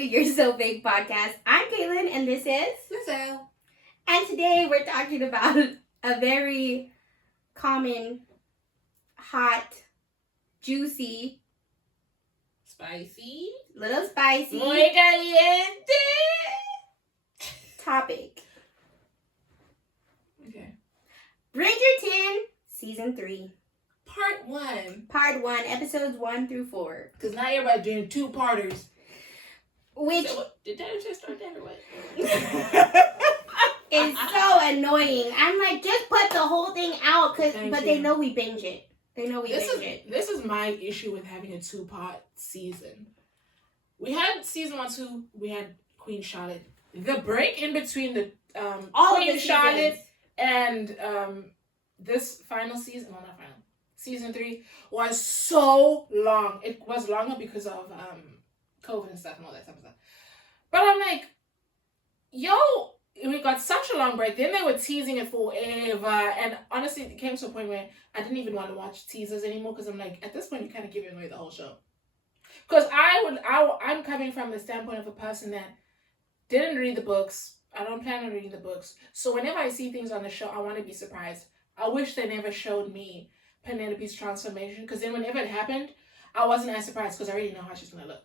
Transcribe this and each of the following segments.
to You're So Big podcast. I'm Kaylin, and this is Lizelle. And today we're talking about a very common, hot, juicy, Spicy. little spicy Muy caliente. topic. Okay. Bridgerton, season 3. Part 1. Part 1, episodes 1 through 4. Because now everybody's doing 2-parters. Which did that just start that or what? is so annoying. I'm like, just put the whole thing out, but they know we binge it. They know we binge it. This is my issue with having a 2-part season. We had season 1, 2. We had Queen Charlotte. The break in between the Queen Charlotte and this final season, well, not final, season 3 was so long. It was longer because of COVID and stuff and all that type of stuff. But I'm like, yo, we got such a long break. Then they were teasing it forever. And honestly, it came to a point where I didn't even want to watch teasers anymore because I'm like, at this point, you're kind of giving away the whole show. Because I'm coming from the standpoint of a person that didn't read the books. I don't plan on reading the books. So whenever I see things on the show, I want to be surprised. I wish they never showed me Penelope's transformation. Because then whenever it happened, I wasn't as surprised because I already know how she's going to look.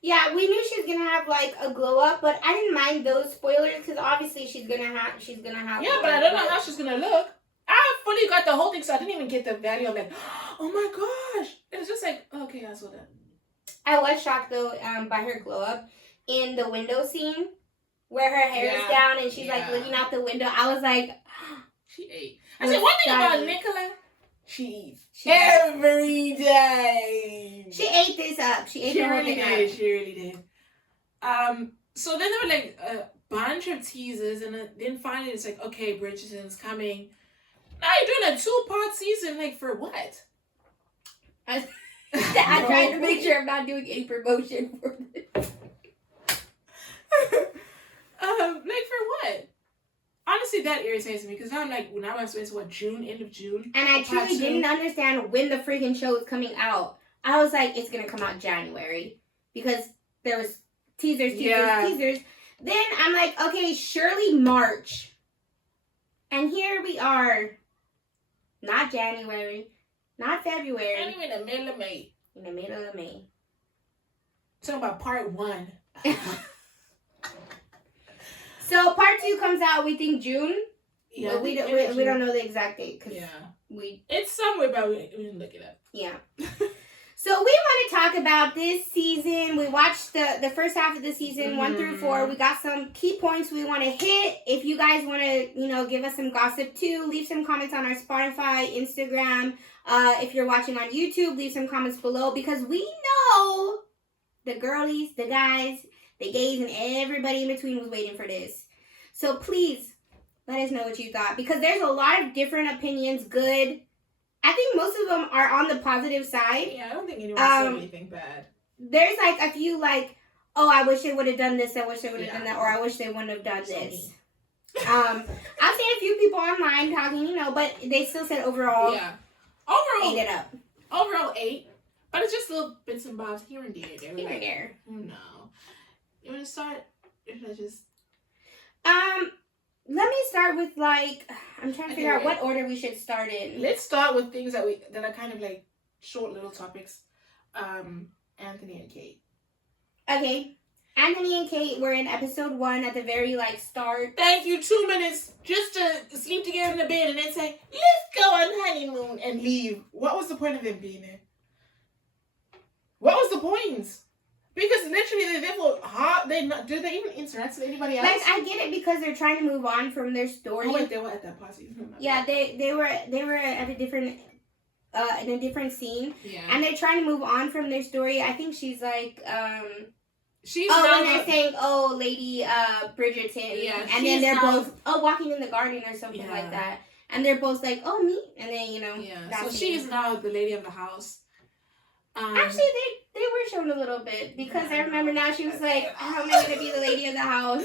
Yeah, we knew she was gonna have like a glow up, but I didn't mind those spoilers because obviously she's gonna have. Yeah, but I don't know how she's gonna look. I fully got the whole thing, so I didn't even get the value of like, oh my gosh! It was just like, okay, I saw that. I was shocked though, by her glow up in the window scene where her hair is down and she's like looking out the window. I was like, she ate. I said one thing about Nicola. She eats every day. She ate this up. She ate the whole thing up. She really did. So then there were like a bunch of teasers, and then finally it's like, okay, Bridgerton's coming. Now you're doing a 2-part season, like for what? I'm trying to make sure I'm not doing any promotion for this. Like for what? Honestly, that irritates me because now I'm like, now I'm supposed to what, June, end of June? And I truly didn't understand when the freaking show was coming out. I was like, it's gonna come out January because there was teasers. Then I'm like, okay, surely March. And here we are. Not January, not February. I'm in the middle of May. In the middle of May. Talking about part 1. So part 2 comes out, we think June. Yeah, but we don't know the exact date. It's somewhere, but we didn't look it up. Yeah. So we want to talk about this season. We watched the first half of the season, 1 through 4. We got some key points we want to hit. If you guys want to, give us some gossip too, leave some comments on our Spotify, Instagram. If you're watching on YouTube, leave some comments below because we know the girlies, the guys, the gays, and everybody in between was waiting for this. So please let us know what you thought because there's a lot of different opinions, good. I think most of them are on the positive side. Yeah, I don't think anyone said anything bad. There's like a few like, oh, I wish they would have done this, I wish they would have done that, or I wish they wouldn't have done this. I've seen a few people online talking, but they still said overall. Yeah. Overall. 8 it up. Overall 8. But it's just little bits and bobs here and there. Here and there. No. You want to start? Or should I just... Let me start with I'm trying to figure out what order we should start in. Let's start with things that are kind of like short little topics. Anthony and Kate. Okay. Anthony and Kate were in episode 1 at the very start. Thank you. 2 minutes just to sleep together in the bed and then say, let's go on honeymoon and leave. What was the point of them being there? What was the point? Because literally they're there for do they even interact with anybody else? I get it because they're trying to move on from their story. Oh wait, they were at that party. Yeah, they were at a different in a different scene. Yeah. And they're trying to move on from their story. I think she's like she's when they're saying, oh, Lady Bridgerton. Yeah. And then they're both walking in the garden or something like that. And they're both like, oh, me, and then Yeah. So she's now the lady of the house. Actually, they were shown a little bit because I remember now she was like, how am I going to be the lady of the house?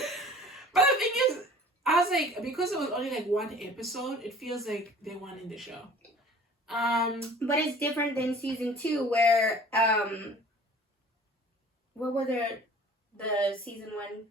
But the thing is, I was like, because it was only 1 episode, it feels like they weren't in the show. But it's different than season 2 where what were the season 1.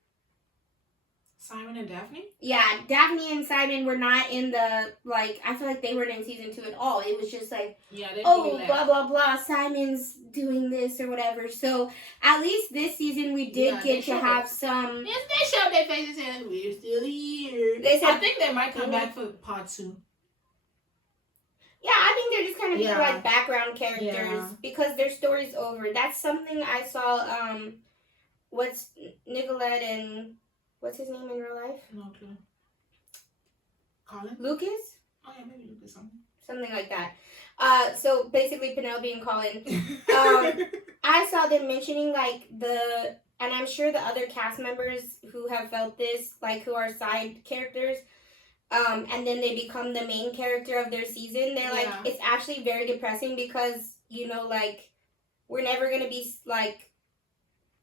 Simon and Daphne? Yeah, Daphne and Simon were not in the, like, I feel like they weren't in season 2 at all. It was just like, blah, blah, blah, Simon's doing this or whatever. So, at least this season we did get to have some... Yes, they showed their faces and we're still here. They said, I think they might come back for part 2. Yeah, I think they're just kind of being like background characters because their story's over. That's something I saw, what's Nicolette and... What's his name in real life? No clue. Colin? Lucas? Oh, yeah, maybe Lucas something. Something like that. So basically Penelope and Colin. I saw them mentioning like and I'm sure the other cast members who have felt this, like who are side characters, and then they become the main character of their season. They're like, it's actually very depressing because, you know, like, we're never going to be like,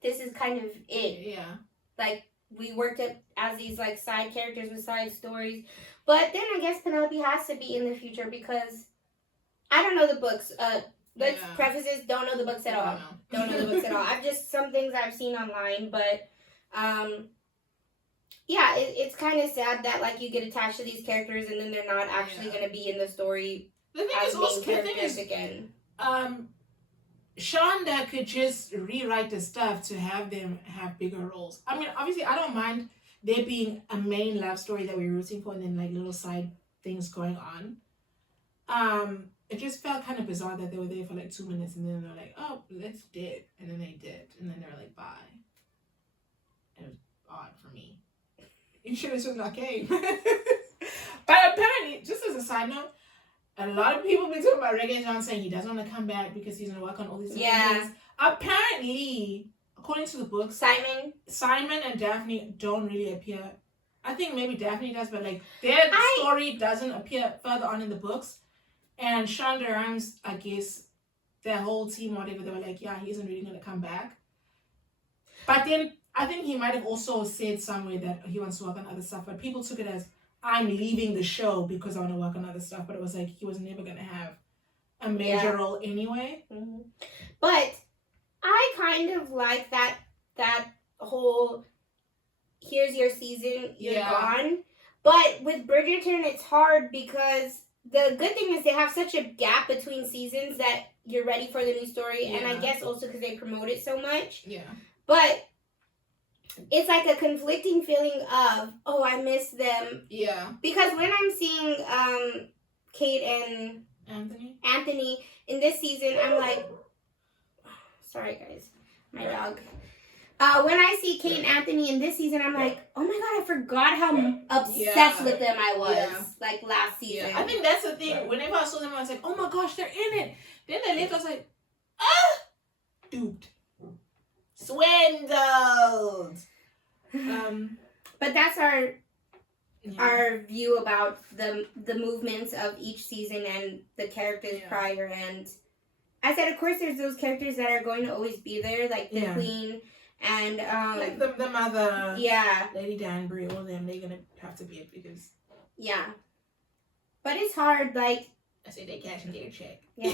this is kind of it. Yeah. Like, we worked up as these like side characters with side stories, but then I guess Penelope has to be in the future because I don't know the books. Let's preface this: don't know the books at all. Don't know the books at all. I've just some things I've seen online, but yeah, it's kind of sad that like you get attached to these characters and then they're not actually going to be in the story. The thing as is, also, main characters again. Shonda could just rewrite the stuff to have them have bigger roles. I mean, obviously, I don't mind there being a main love story that we're rooting for and then like little side things going on. It just felt kind of bizarre that they were there for like 2 minutes and then they're like, oh, let's did. And then they did. And then they were like, bye. It was odd for me. You should have just not came. But apparently, just as a side note, a lot of people been talking about Reggae John saying he doesn't want to come back because he's going to work on all these different things. Apparently, according to the book, Simon and Daphne don't really appear. I think maybe Daphne does, but like their story doesn't appear further on in the books. And Shonda Rhimes, I guess, their whole team, whatever, they were like, yeah, he isn't really going to come back. But then I think he might have also said somewhere that he wants to work on other stuff, but people took it as, I'm leaving the show because I want to work on other stuff. But it was like he was never going to have a major role anyway. Mm-hmm. But I kind of like that whole, here's your season, you're gone. But with Bridgerton, it's hard because the good thing is they have such a gap between seasons that you're ready for the new story. And I guess also because they promote it so much. Yeah. But it's like a conflicting feeling of, oh, I miss them. Yeah. Because when I'm seeing Kate and Anthony in this season, I'm like, sorry guys, my dog. When I see Kate and Anthony in this season, I'm like, oh my god, I forgot how obsessed with them I was like last season. Yeah. I think that's the thing. Whenever I saw them, I was like, oh my gosh, they're in it. Then they left, I was like, ah, duped. Swindled. But that's our view about the movements of each season and the characters prior. And I said, of course, there's those characters that are going to always be there, like the Queen and like the mother, Lady Danbury, all of them. They're gonna have to be it because But it's hard, like I say they cash and get a check. Yeah.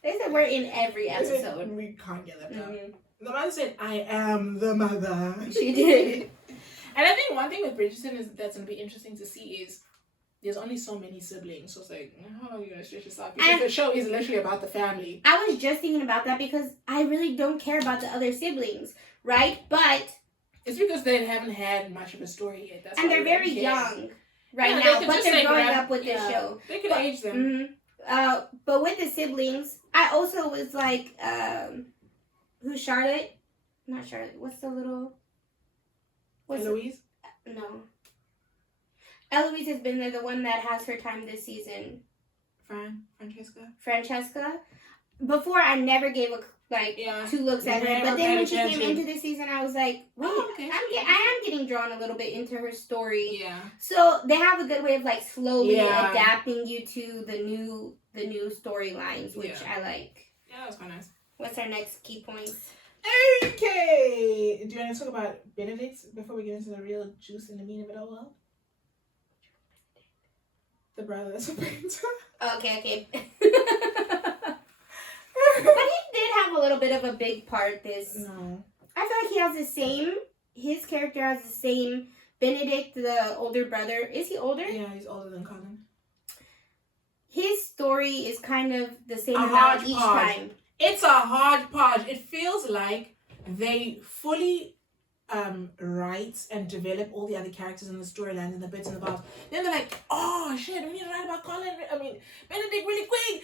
They said we're in every episode. We can't get left out. The mother said, I am the mother. She did. And I think one thing with Bridgerton is that's going to be interesting to see is there's only so many siblings. So it's like, how long are you going to stretch this out? Because the show is literally about the family. I was just thinking about that because I really don't care about the other siblings, right? But it's because they haven't had much of a story yet. That's and they're very young now, but they're growing up with this show. They could age them. But with the siblings, I also was like, who's Charlotte? Not Charlotte. What's the little... Eloise? No. Eloise has been there, the one that has her time this season. Francesca. Before, I never gave two looks at her. But then when she came into this season, I was like, wait, I am getting drawn a little bit into her story. Yeah. So they have a good way of like slowly adapting you to the new storylines, which I like. Yeah, that was quite nice. What's our next key points? Okay. Do you want to talk about Benedict before we get into the real juice and the meat of it all? The brother that's a painter. Okay. But he did have a little bit of a big part. No. I feel like he has the same. His character has the same. Benedict, the older brother, is he older? Yeah, he's older than Colin. His story is kind of the same A amount each hodgepodge. time. It's a hodgepodge. It feels like they fully write and develop all the other characters in the storylines and the bits and the bobs. Then they're like, oh shit, we need to write about Benedict really quick.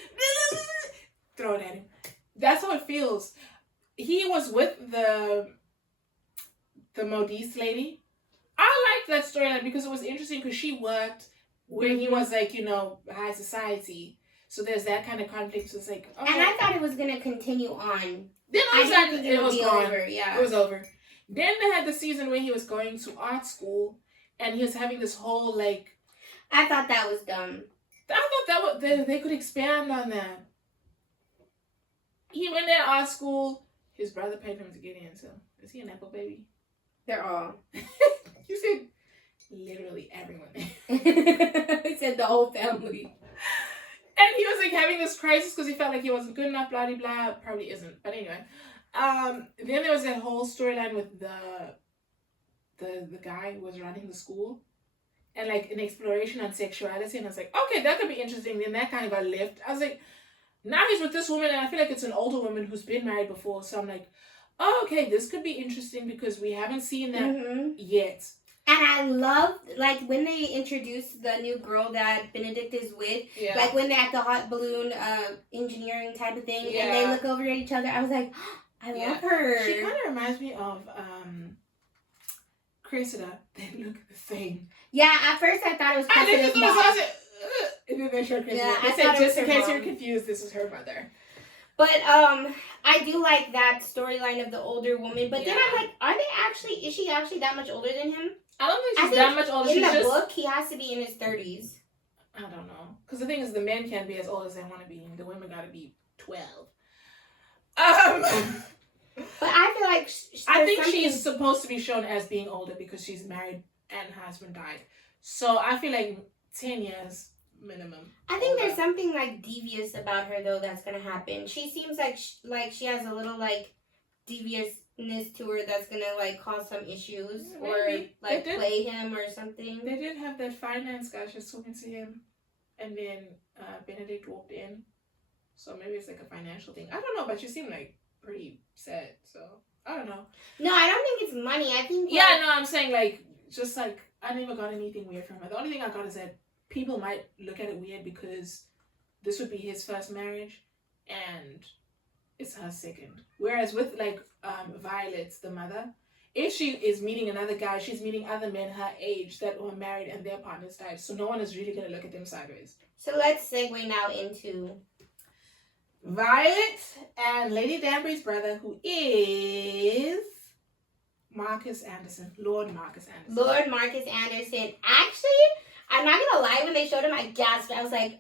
Throw it at him. That's how it feels. He was with the Modiste lady. I liked that storyline because it was interesting because she worked where he was like, you know, high society. So there's that kind of conflict. So it's like, oh. And I thought it was gonna continue on. Then I didn't think it was gone. over. Yeah, it was over. Then they had the season where he was going to art school and he was having this whole like. I thought that was dumb. I thought that they could expand on that. He went there art school. His brother paid for him to get in. So is he an Apple baby? They're all. You said literally everyone. He said the whole family. And he was like having this crisis because he felt like he wasn't good enough, blah, blah, blah. Probably isn't. But anyway. Then there was that whole storyline with the guy who was running the school. And like an exploration on sexuality. And I was like, okay, that could be interesting. Then that kind of got left. I was like, now he's with this woman and I feel like it's an older woman who's been married before. So I'm like, oh, okay, this could be interesting because we haven't seen that yet. And I love, like, when they introduced the new girl that Benedict is with, like, when they're at the hot balloon engineering type of thing, and they look over at each other, I was like, oh, I love her. She kind of reminds me of Cressida. They look the same. Yeah, at first I thought it was Cressida's mom. And then they showed Cressida. Yeah, they said, just in case you're confused, this is her mother. But I do like that storyline of the older woman. But then I'm like, is she actually that much older than him? I don't think she's that much older. In the book, he has to be in his 30s. I don't know. Because the thing is, the men can't be as old as they want to be. And the women got to be 12. But I feel like... I think she's supposed to be shown as being older because she's married and her husband died. So I feel like 10 years minimum. I think there's something like devious about her though that's gonna happen. She seems like she has a little like deviousness to her that's gonna like cause some issues or like play him or something. They did have that finance guy just talking to him, and then Benedict walked in, so maybe it's like a financial thing. I don't know, but she seemed like pretty sad, so I don't know. No, I don't think it's money. I think I'm saying like just like I never got anything weird from her. The only thing I got is that people might look at it weird because this would be his first marriage and it's her second. Whereas with like Violet, the mother, if she is meeting another guy, she's meeting other men her age that were married and their partners died. So no one is really going to look at them sideways. So let's segue now into Violet and Lady Danbury's brother, who is Marcus Anderson. Lord Marcus Anderson. Lord Marcus Anderson. Actually, I'm not gonna lie, when they showed him, I gasped. I was like,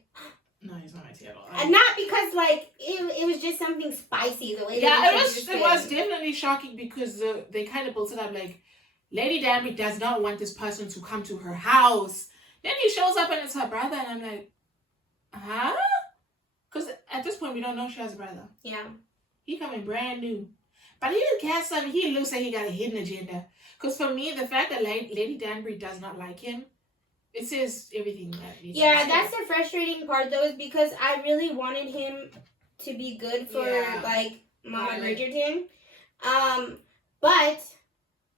no, he's not my tea at all. And not because like it was just something spicy the way. It was definitely shocking because they kind of built it up like Lady Danbury does not want this person to come to her house. Then he shows up and it's her brother, and I'm like, huh? Because at this point we don't know she has a brother. Yeah, he coming brand new, but he didn't cast something. He looks like he got a hidden agenda. Because for me, the fact that Lady Danbury does not like him. It says everything that needs to be said. That's the frustrating part though, is because I really wanted him to be good for like Mama Bridgerton. But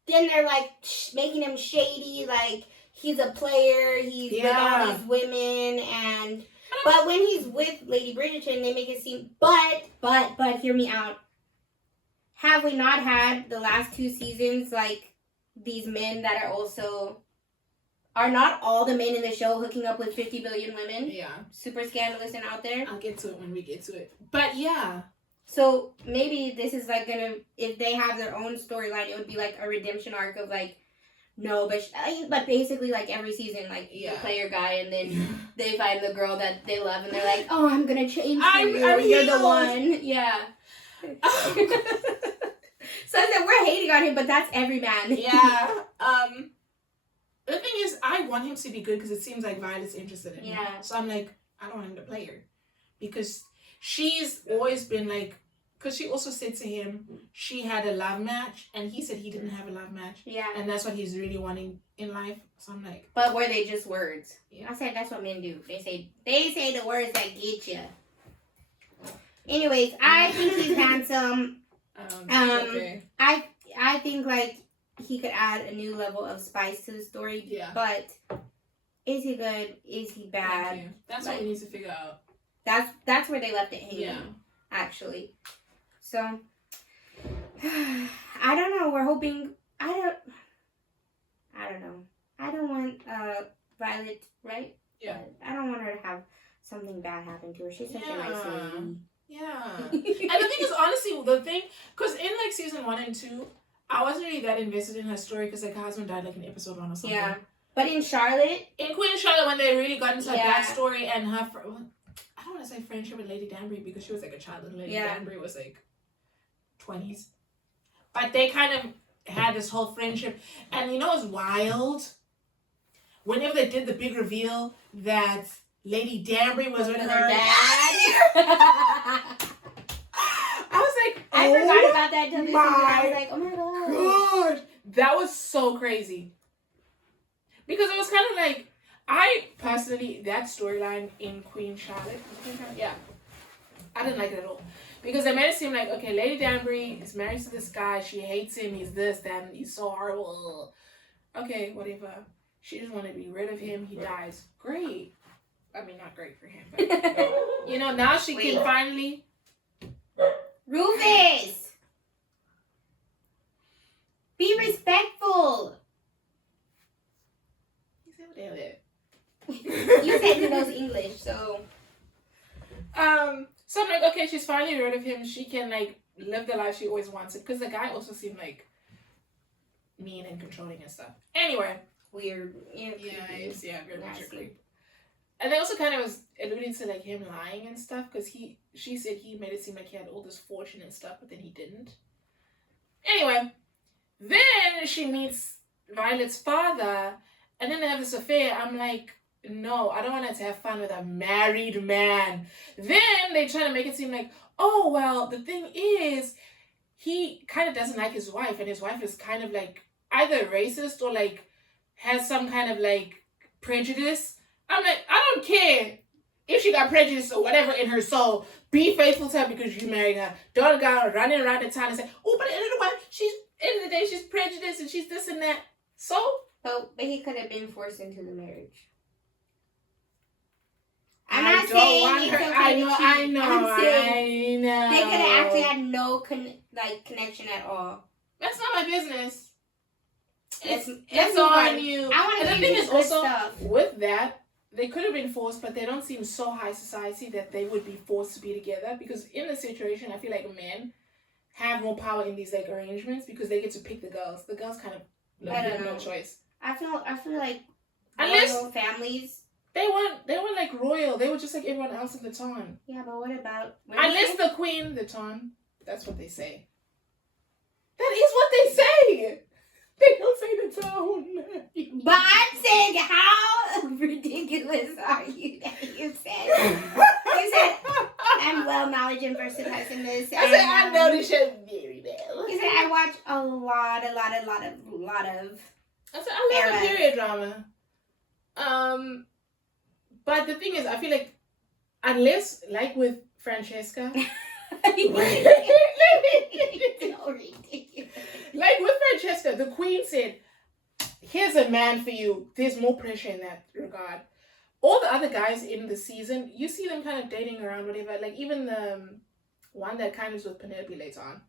then they're like making him shady, like he's a player, he's with all these women, and but when he's with Lady Bridgerton, they make it seem but hear me out. Have we not had the last 2 seasons like these men that are also are not all the men in the show hooking up with 50 billion women? Yeah. Super scandalous and out there. I'll get to it when we get to it. But yeah. So maybe this is like gonna, if they have their own storyline, it would be like a redemption arc of like, no, but basically like every season, like the player guy, and then they find the girl that they love and they're like, oh, I'm gonna change for you. You're the one. Yeah. So I said, we're hating on him, but that's every man. Yeah. The thing is, I want him to be good because it seems like Violet's interested in him. So I'm like, I don't want him to play her. Because she's always been like because she also said to him she had a love match, and he said he didn't have a love match. Yeah. And that's what he's really wanting in life. So I'm like, but were they just words? Yeah. I said that's what men do. They say the words that get you. Anyways, I think he's handsome. okay. I think like he could add a new level of spice to the story. Yeah. But is he good? Is he bad? That's what we need to figure out. That's where they left it hanging. Yeah. Actually. So I don't know. We're hoping. I don't know. I don't want Violet, right? Yeah. I don't want her to have something bad happen to her. She's such a nice lady. Yeah. And the thing is, honestly, because in like season 1 and 2, I wasn't really that invested in her story because like her husband died like in episode 1 or something. Yeah. But in Charlotte, in Queen Charlotte, when they really got into her backstory and her, I don't want to say friendship with Lady Danbury because she was like a child and Lady Danbury was like 20s. But they kind of had this whole friendship. And you know what's wild? Whenever they did the big reveal that Lady Danbury was with her dad. I was like, I forgot about that till this season. I was like, oh my god. That was so crazy. Because it was kind of like, I personally, that storyline in Queen Charlotte, I didn't like it at all. Because they made it seem like, okay, Lady Danbury is married to this guy, she hates him, he's this, that, he's so horrible. Okay, whatever. She just wanted to be rid of him, he dies. Great. I mean, not great for him, but, you know, now she can finally... Rufus! Be respectful! You said what the hell that? You said he knows English, so... So I'm like, okay, she's finally rid of him. She can, like, live the life she always wanted. Because the guy also seemed, like, mean and controlling and stuff. Anyway. Weird. Very much a creep. And they also kind of was alluding to, like, him lying and stuff. Because she said he made it seem like he had all this fortune and stuff, but then he didn't. Anyway. Then she meets Violet's father. And then they have this affair. I'm like... No, I don't want her to have fun with a married man. Then they try to make it seem like, oh, well, the thing is, he kind of doesn't like his wife, and his wife is kind of like either racist or like has some kind of like prejudice. I'm like, I don't care if she got prejudice or whatever in her soul. Be faithful to her because you married her. Don't go running around the town and say, oh, but at the end of the day, she's prejudiced and she's this and that. So? But he could have been forced into the marriage. I know. I know. They could have actually had no connection at all. That's not my business. It's Let's on you. I want to. And the thing is also stuff. With that, they could have been forced, but they don't seem so high society that they would be forced to be together. Because in the situation, I feel like men have more power in these like arrangements because they get to pick the girls. The girls kind of have no choice. I feel like unless families. They weren't like royal. They were just like everyone else in the town. Yeah, but what about... Unless the queen, the town. That's what they say. That is what they say. They don't say the town. But I'm saying, how ridiculous are you that you said, I'm well knowledge and versatile in this. I said, I know this shit very well. You said, I watch a lot of... I said, I love a period drama. But the thing is, I feel like, unless, like with Francesca, like with Francesca, the queen said, here's a man for you. There's more pressure in that regard. All the other guys in the season, you see them kind of dating around, whatever. Like, even the one that kind of was with Penelope later on.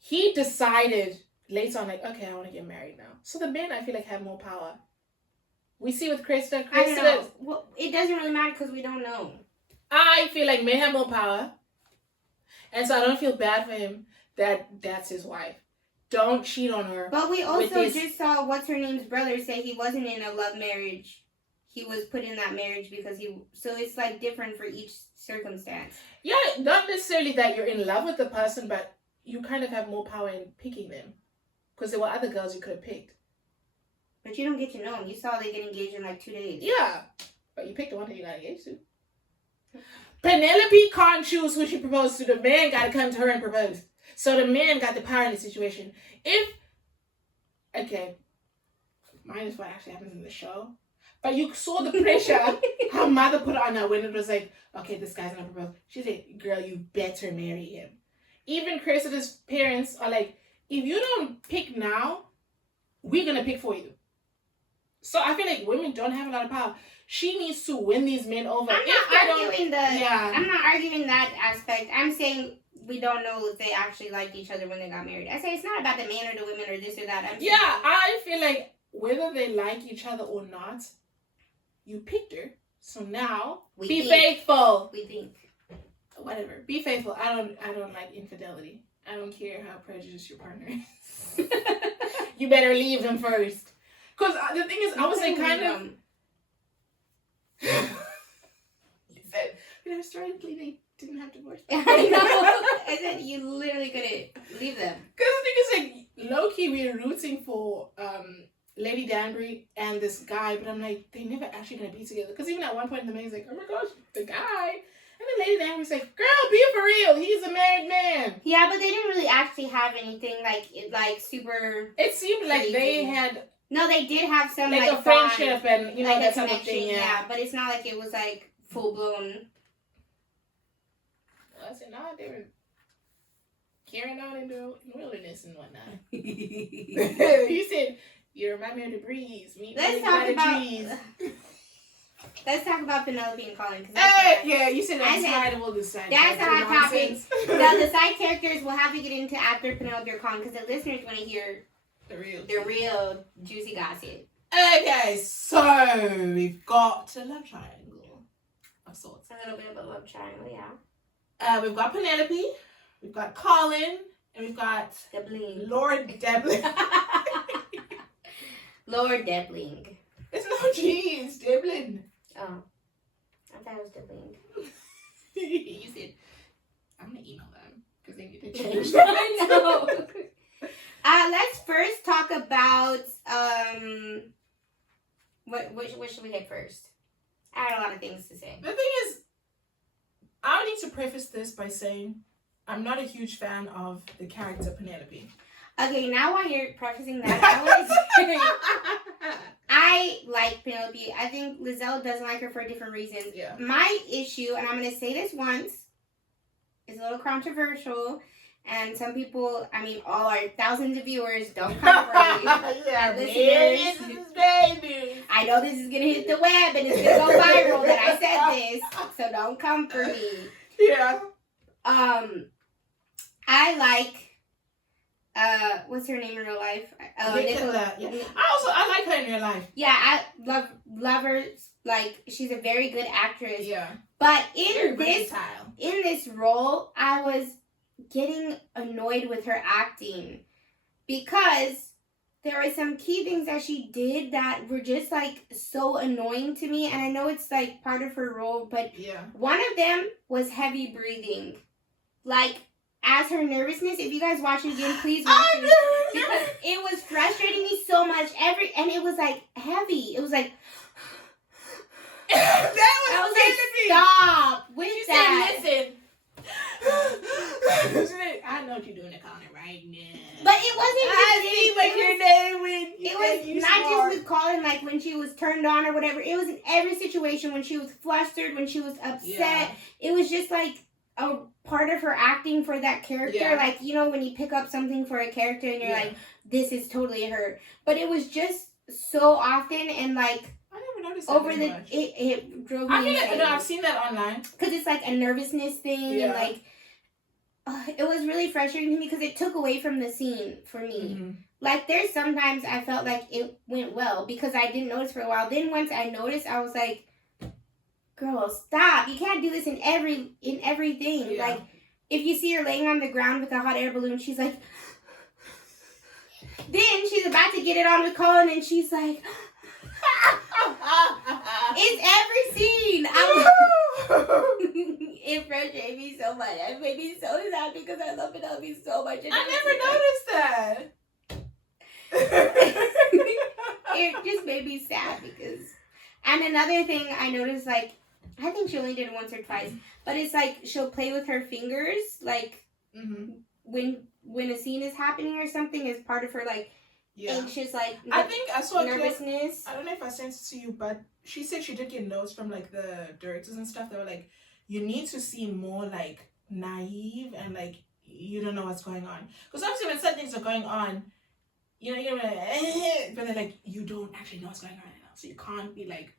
He decided later on, like, okay, I want to get married now. So the men, I feel like, have more power. We see with Krista. I don't know. Well, it doesn't really matter because we don't know. I feel like men have more power. And so I don't feel bad for him that that's his wife. Don't cheat on her. But we also just saw what's-her-name's brother say he wasn't in a love marriage. He was put in that marriage because so it's like different for each circumstance. Yeah, not necessarily that you're in love with the person, but you kind of have more power in picking them. Because there were other girls you could have picked. But you don't get to know them. You saw they get engaged in like 2 days. Yeah. But you picked the one that you got engaged to. Penelope can't choose who she proposed to. The man got to come to her and propose. So the man got the power in the situation. Mine is what actually happens in the show. But you saw the pressure her mother put on her when it was like, okay, this guy's gonna propose. She said, girl, you better marry him. Even Cressida's parents are like, if you don't pick now, we're gonna pick for you. So I feel like women don't have a lot of power. She needs to win these men over. I'm not arguing that aspect. I'm saying we don't know if they actually liked each other when they got married. I say it's not about the man or the women or this or that. I feel like whether they like each other or not, you picked her. So now be faithful. We think. Whatever. Be faithful. I don't like infidelity. I don't care how prejudiced your partner is. You better leave them first. Because the thing is, I was like kind of... You said, historically, they didn't have divorce. I know. I said you literally couldn't leave them. Because the thing is, like, low-key, we're rooting for Lady Danbury and this guy, but I'm like, they're never actually going to be together. Because even at one point, the man's like, oh my gosh, the guy. And then Lady Danbury's like, girl, be for real. He's a married man. Yeah, but they didn't really actually have anything, like super... It seemed like crazy. they had... No, they did have some, like a friendship and, you know, that type of thing, yeah. But it's not like it was, like, full-blown... I said, no, they were carrying on in the wilderness and whatnot. You said, you remind me of the breeze. Let's talk about Penelope and Colin. Yeah, you said that's decidable. That's a hot topic. Now, the side characters we'll have to get into after Penelope or Colin because the listeners want to hear the real juicy gossip. Okay, so we've got a love triangle of sorts. A little bit of a love triangle, yeah. We've got Penelope, we've got Colin, and we've got Debling. Lord Debling. Lord Debling. It's no G, it's Debling. Oh, I thought it was Debling. You said, I'm going to email them because they need to change that. I know. Let's first talk about, what should we hit first? I had a lot of things to say. The thing is, I need to preface this by saying I'm not a huge fan of the character Penelope. Okay, now while you're prefacing that, I like Penelope. I think Lizelle doesn't like her for different reasons. Yeah. My issue, and I'm going to say this once, is a little controversial. And some people, I mean, all our thousands of viewers don't come for me. Yeah, listeners, baby. I know this is going to hit the web and it's going to go viral that I said this. So don't come for me. Yeah. I like, what's her name in real life? Nicola. Yeah. I like her in real life. Yeah, I love her. Like, she's a very good actress. Yeah. But in this role, I was getting annoyed with her acting because there were some key things that she did that were just like so annoying to me, and I know it's like part of her role, but one of them was heavy breathing. Like, as her nervousness, if you guys watch it again, please watch it because it was frustrating me so much. And it was like heavy. It was like that was like, stop with you that. Said, listen. I know what you're doing to Colin right now. But it wasn't just I see what you're doing. It was not just with Colin, like when she was turned on or whatever. It was in every situation, when she was flustered, when she was upset. Yeah. It was just like a part of her acting for that character. Yeah. Like, you know, when you pick up something for a character and you're like, this is totally her. But it was just so often, and like, over the it drove me. I feel like I've seen that online because it's like a nervousness thing, and like it was really frustrating to me because it took away from the scene for me. Mm-hmm. Like, there's sometimes I felt like it went well because I didn't notice for a while. Then once I noticed, I was like, "Girl, stop! You can't do this in everything." Yeah. Like, if you see her laying on the ground with a hot air balloon, she's like. Then she's about to get it on with Colin, and she's like. It's every scene. It frustrated me so much. It made me so sad because I love Penelope so much. I never noticed that. It just made me sad because. And another thing I noticed, like, I think she only did it once or twice. But it's like she'll play with her fingers, like when a scene is happening or something, as part of her like anxious, like I think I saw nervousness. I don't know if I sent it to you, but she said she did get notes from like the directors and stuff that were like, you need to seem more like naive and like you don't know what's going on. Because obviously when certain things are going on, you're like, but then like you don't actually know what's going on right now, so you can't be like,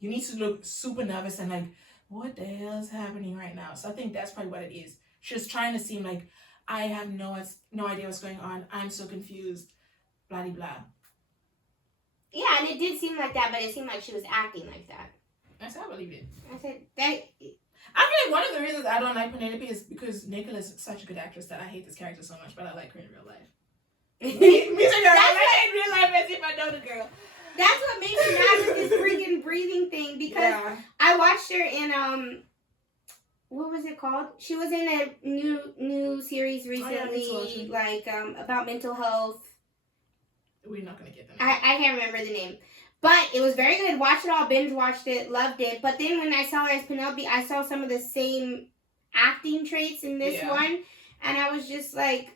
you need to look super nervous and like, what the hell is happening right now? So I think that's probably what it is. She's trying to seem like, I have no idea what's going on. I'm so confused. Blah blah blah. Yeah, and it did seem like that, but it seemed like she was acting like that. I said I believe it. I said that. I feel like one of the reasons I don't like Penelope is because Nicolas is such a good actress that I hate this character so much, but I like her in real life. me I hate real life as if I know the girl. That's what makes me mad with this freaking breathing thing, because I watched her in what was it called? She was in a new series recently, about mental health. We're not gonna get them. I can't remember the name. But it was very good. Watched it all, binge watched it, loved it. But then when I saw her as Penelope, I saw some of the same acting traits in this one. And I was just like,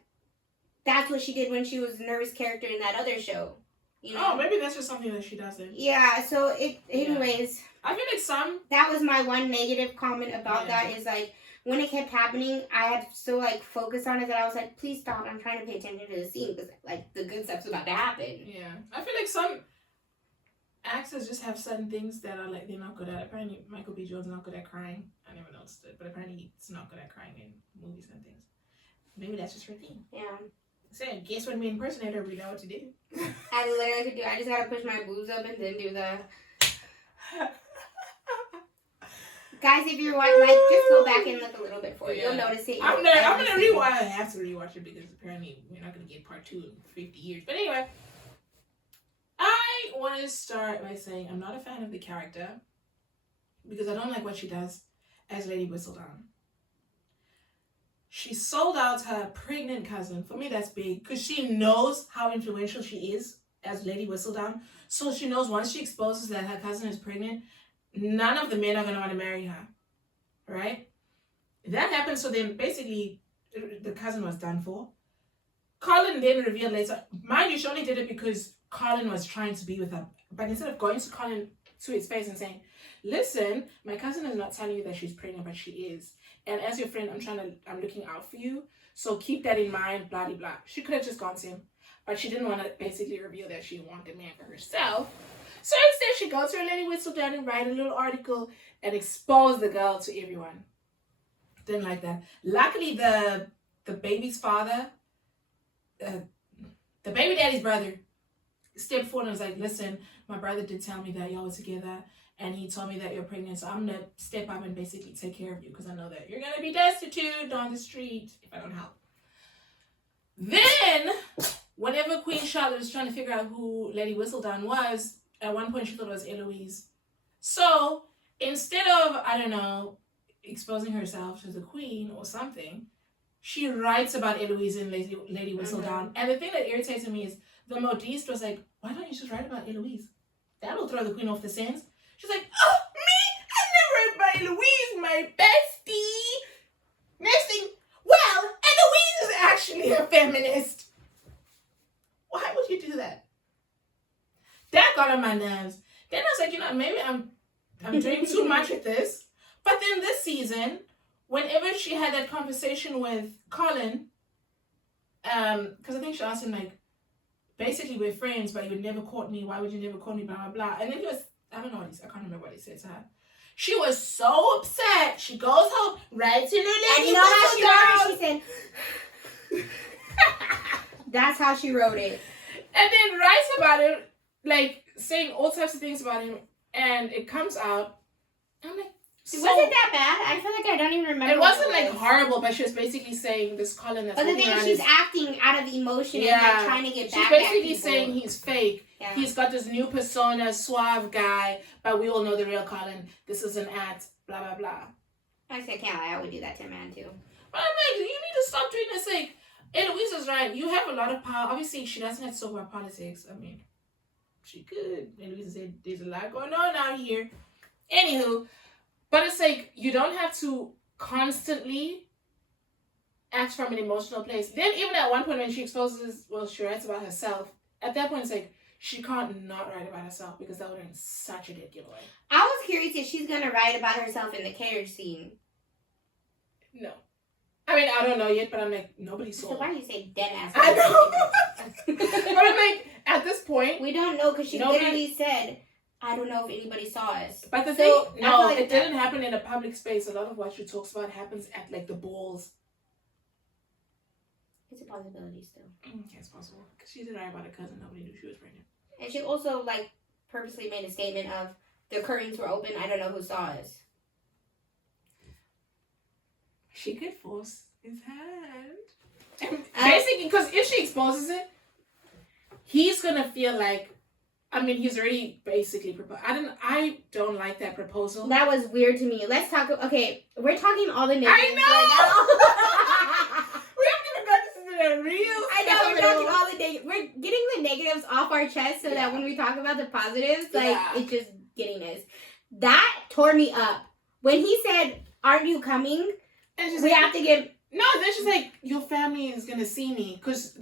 that's what she did when she was a nervous character in that other show. You know? Oh, maybe that's just something that she doesn't. Yeah, so anyways. I feel like that was my one negative comment about that, is like, when it kept happening, I had so like focused on it that I was like, please stop, I'm trying to pay attention to the scene, because like the good stuff's about to happen. Yeah. I feel like some actors just have certain things that are like they're not good at. Apparently Michael B. Jordan's not good at crying. I never noticed it, but apparently he's not good at crying in movies and things. Maybe that's just her thing. Yeah. So guess when we impersonate her, we know what to do. I literally could do. I just gotta push my boobs up and then do the. Guys, if you're watching, like, just go back and look a little bit for it. You'll notice it. I'm gonna rewatch. I have to rewatch it because apparently we're not gonna get part 2 in 50 years. But anyway, I want to start by saying I'm not a fan of the character because I don't like what she does as Lady Whistledown. She sold out her pregnant cousin. For me, that's big because she knows how influential she is as Lady Whistledown. So she knows once she exposes that her cousin is pregnant, none of the men are going to want to marry her. Right? That happened, so then basically the cousin was done for. Colin then revealed later, mind you, she only did it because Colin was trying to be with her. But instead of going to Colin to his face and saying, listen, my cousin is not telling you that she's pregnant, but she is. And as your friend, I'm looking out for you. So keep that in mind, blah, blah, blah. She could have just gone to him. But she didn't want to basically reveal that she wanted a man for herself. So instead, she goes to her Lady Whistledown and write a little article and expose the girl to everyone. Didn't like that. Luckily, the baby's father, the baby daddy's brother, stepped forward and was like, listen, my brother did tell me that y'all were together. And he told me that you're pregnant, so I'm going to step up and basically take care of you because I know that you're going to be destitute on the street if I don't help. Then, whenever Queen Charlotte was trying to figure out who Lady Whistledown was, at one point she thought it was Eloise. So, instead of, I don't know, exposing herself to the queen or something, she writes about Eloise in Lady Whistledown. And the thing that irritates me is the modiste was like, why don't you just write about Eloise? That'll throw the queen off the scent. She's like, oh, me? I never wrote about Eloise, my bestie. Next thing, well, Eloise is actually a feminist. Why would you do that? That got on my nerves. Then I was like, maybe I'm doing too much with this. But then this season, whenever she had that conversation with Colin, because I think she asked him, like, basically we're friends, but you would never court me. Why would you never court me? Blah, blah, blah. And then he was, I don't know what he said. I can't remember what he said to her. She was so upset. She goes home, writes in her letter. And you know how she wrote it? She said, that's how she wrote it. And then writes about it, like, saying all types of things about him. And it comes out. I'm like, was it that bad? I feel like I don't even remember. It wasn't like horrible, but she was basically saying this Colin that's. But the thing is, she's acting out of emotion and like trying to get back. She's basically saying he's fake. Yeah. He's got this new persona, suave guy, but we all know the real Colin. This is an act. Blah blah blah. I said, can't lie. I would do that to a man too. But I'm like, you need to stop doing this. Like, Eloise is right. You have a lot of power. Obviously, she doesn't have to talk about politics. I mean, she could. Eloise said, "There's a lot going on out here." Anywho. But it's like, you don't have to constantly act from an emotional place. Then even at one point when she exposes, well, she writes about herself, at that point it's like, she can't not write about herself because that would have been such a dead giveaway. I was curious if she's going to write about herself in the carriage scene. No. I mean, I don't know yet, but I'm like, nobody saw. So why do you say dead ass? I know. But I'm like, at this point, we don't know because she literally said, I don't know if anybody saw us. But the thing, no, it didn't happen in a public space. A lot of what she talks about happens at like the balls. It's a possibility still. Okay, it's possible. Because she did write about her cousin. Nobody knew she was pregnant. And she also like purposely made a statement of the curtains were open. I don't know who saw us. She could force his hand. Basically, because if she exposes it, he's gonna feel like, I mean, he's already basically proposed. I don't like that proposal. That was weird to me. Let's talk. Okay, we're talking all the negatives. I know. We haven't even got this into the real. I know we're talking all the negatives. We're getting the negatives off our chest so that when we talk about the positives, like it's just getting us. That tore me up when he said, "Aren't you coming?" And we have to give. No, then she's like, your family is gonna see me, because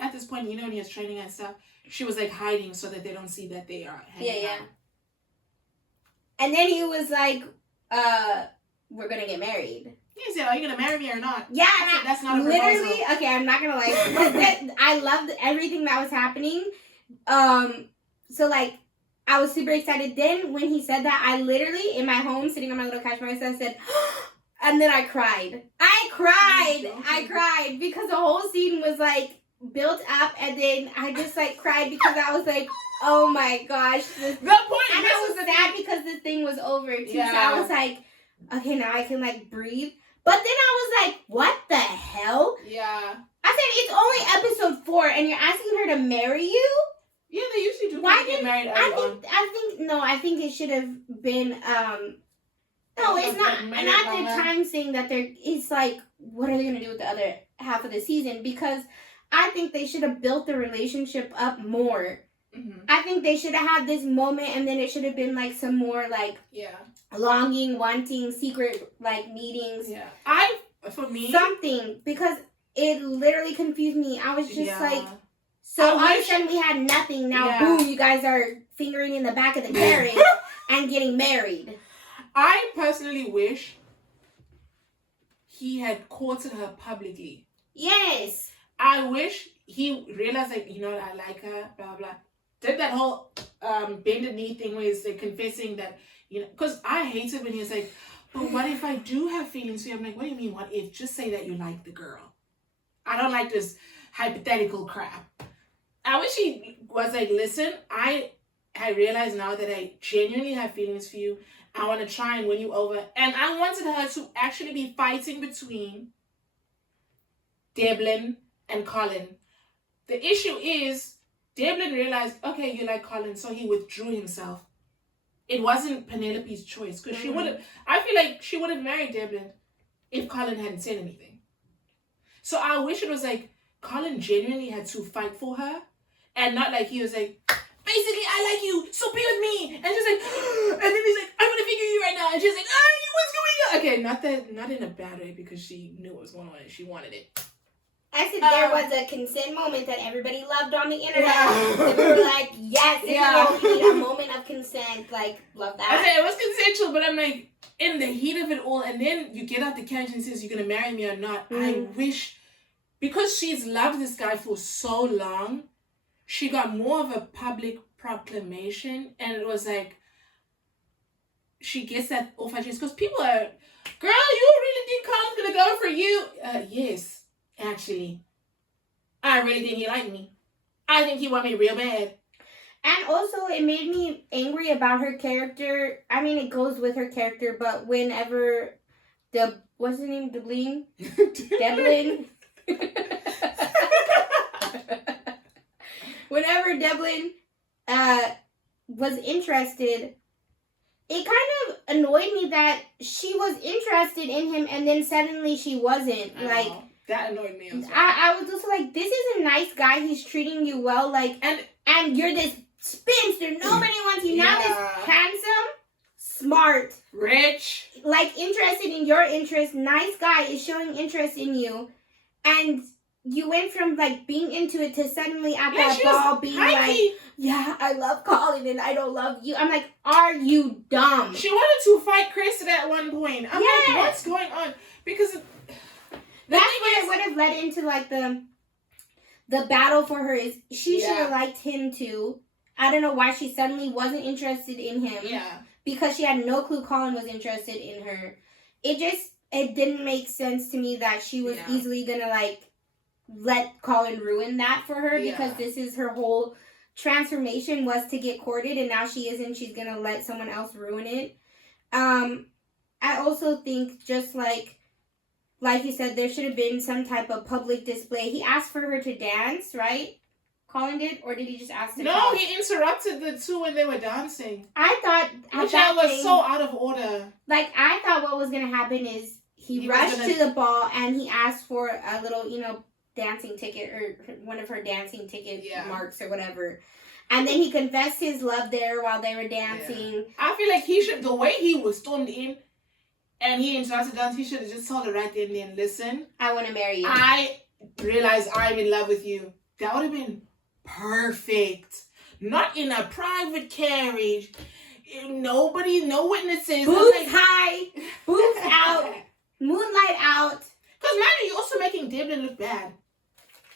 at this point, you know, when he was training and stuff, she was like hiding so that they don't see that they are hanging out. And then he was like, we're gonna get married. He said, are you gonna marry me or not? Yeah, that's not a literally. proposal. Okay, I'm not gonna lie. I loved everything that was happening. So like, I was super excited. Then when he said that, I literally in my home, sitting on my little couch by myself, said. And then I cried. I cried because the whole scene was like built up, and then I just like cried because I was like, oh my gosh. And I was sad because this thing was over too. Yeah. So I was like, okay, now I can like breathe. But then I was like, what the hell? Yeah. I said, it's only episode 4 and you're asking her to marry you? Yeah, they usually do. Why get married early I think it should have been no, it's not the time saying that it's like, what are they going to do with the other half of the season? Because I think they should have built the relationship up more. Mm-hmm. I think they should have had this moment, and then it should have been like some more like longing, wanting, secret like meetings. Yeah. For me. Something, because it literally confused me. I was just like, so all of a sudden we had nothing. Now, boom, you guys are fingering in the back of the carriage and getting married. I personally wish he had courted her publicly. Yes. I wish he realized, like, you know, I like her, blah, blah. Did that whole bended knee thing where he's like confessing that, you know, because I hated when he was like, but what if I do have feelings for you? I'm like, what do you mean, what if? Just say that you like the girl. I don't like this hypothetical crap. I wish he was like, listen, I realize now that I genuinely have feelings for you. I want to try and win you over. And I wanted her to actually be fighting between Devlin and Colin. The issue is, Devlin realized, okay, you like Colin, so he withdrew himself. It wasn't Penelope's choice, because she would have, I feel like she would have married Devlin if Colin hadn't said anything. So I wish it was like, Colin genuinely had to fight for her, and not like he was like, basically, I like you, so be with me. And she's like, and then he's like, I want to figure you right now. And she's like, what's going on? Okay, not in a bad way, because she knew what was going on and she wanted it. I said there was a consent moment that everybody loved on the internet. Yeah. They were like, yes, this is what we need, a moment of consent. Like, love that. I said it was consensual, but I'm like, in the heat of it all, and then you get out the couch and says, you're going to marry me or not. I wish, because she's loved this guy for so long, she got more of a public proclamation, and it was like, she gets that off her chest, because people are, girl, you really think Colin's going to go for you? Yes. Actually, I really think he liked me. I think he wanted me real bad. And also, it made me angry about her character. I mean, it goes with her character, but whenever what's his name? Devlin? Whenever Devlin was interested, it kind of annoyed me that she was interested in him and then suddenly she wasn't. That annoyed me. I was also like, this is a nice guy. He's treating you well. Like, and you're this spinster. Nobody wants you. Now this handsome, smart, rich. like interested in your interest. Nice guy is showing interest in you, and you went from like being into it to suddenly at that ball being like, yeah, I love Colin and I don't love you. I'm like, are you dumb? She wanted to fight Chris at one point. I'm like, what's going on? Because that's what it would have led into like the battle for her is she should have liked him too. I don't know why she suddenly wasn't interested in him. Yeah. Because she had no clue Colin was interested in her. It didn't make sense to me that she was easily gonna like let Colin ruin that for her because this is her whole transformation was to get courted and now she isn't. She's gonna let someone else ruin it. I also think just like you said, there should have been some type of public display. He asked for her to dance, right? Colin did, or did he just ask to No, he interrupted the two when they were dancing. I thought that was so out of order. Like, I thought what was going to happen is he rushed to the ball and he asked for a little, dancing ticket or one of her dancing ticket marks or whatever. And then he confessed his love there while they were dancing. Yeah. I feel like the way he was stormed in and he interrupted dance, he should have just told her right there and then, listen. I want to marry you. I realize I'm in love with you. That would have been perfect. Not in a private carriage. Nobody, no witnesses. Boots high, boots out, moonlight out. Because, man, you're also making Devlin look bad.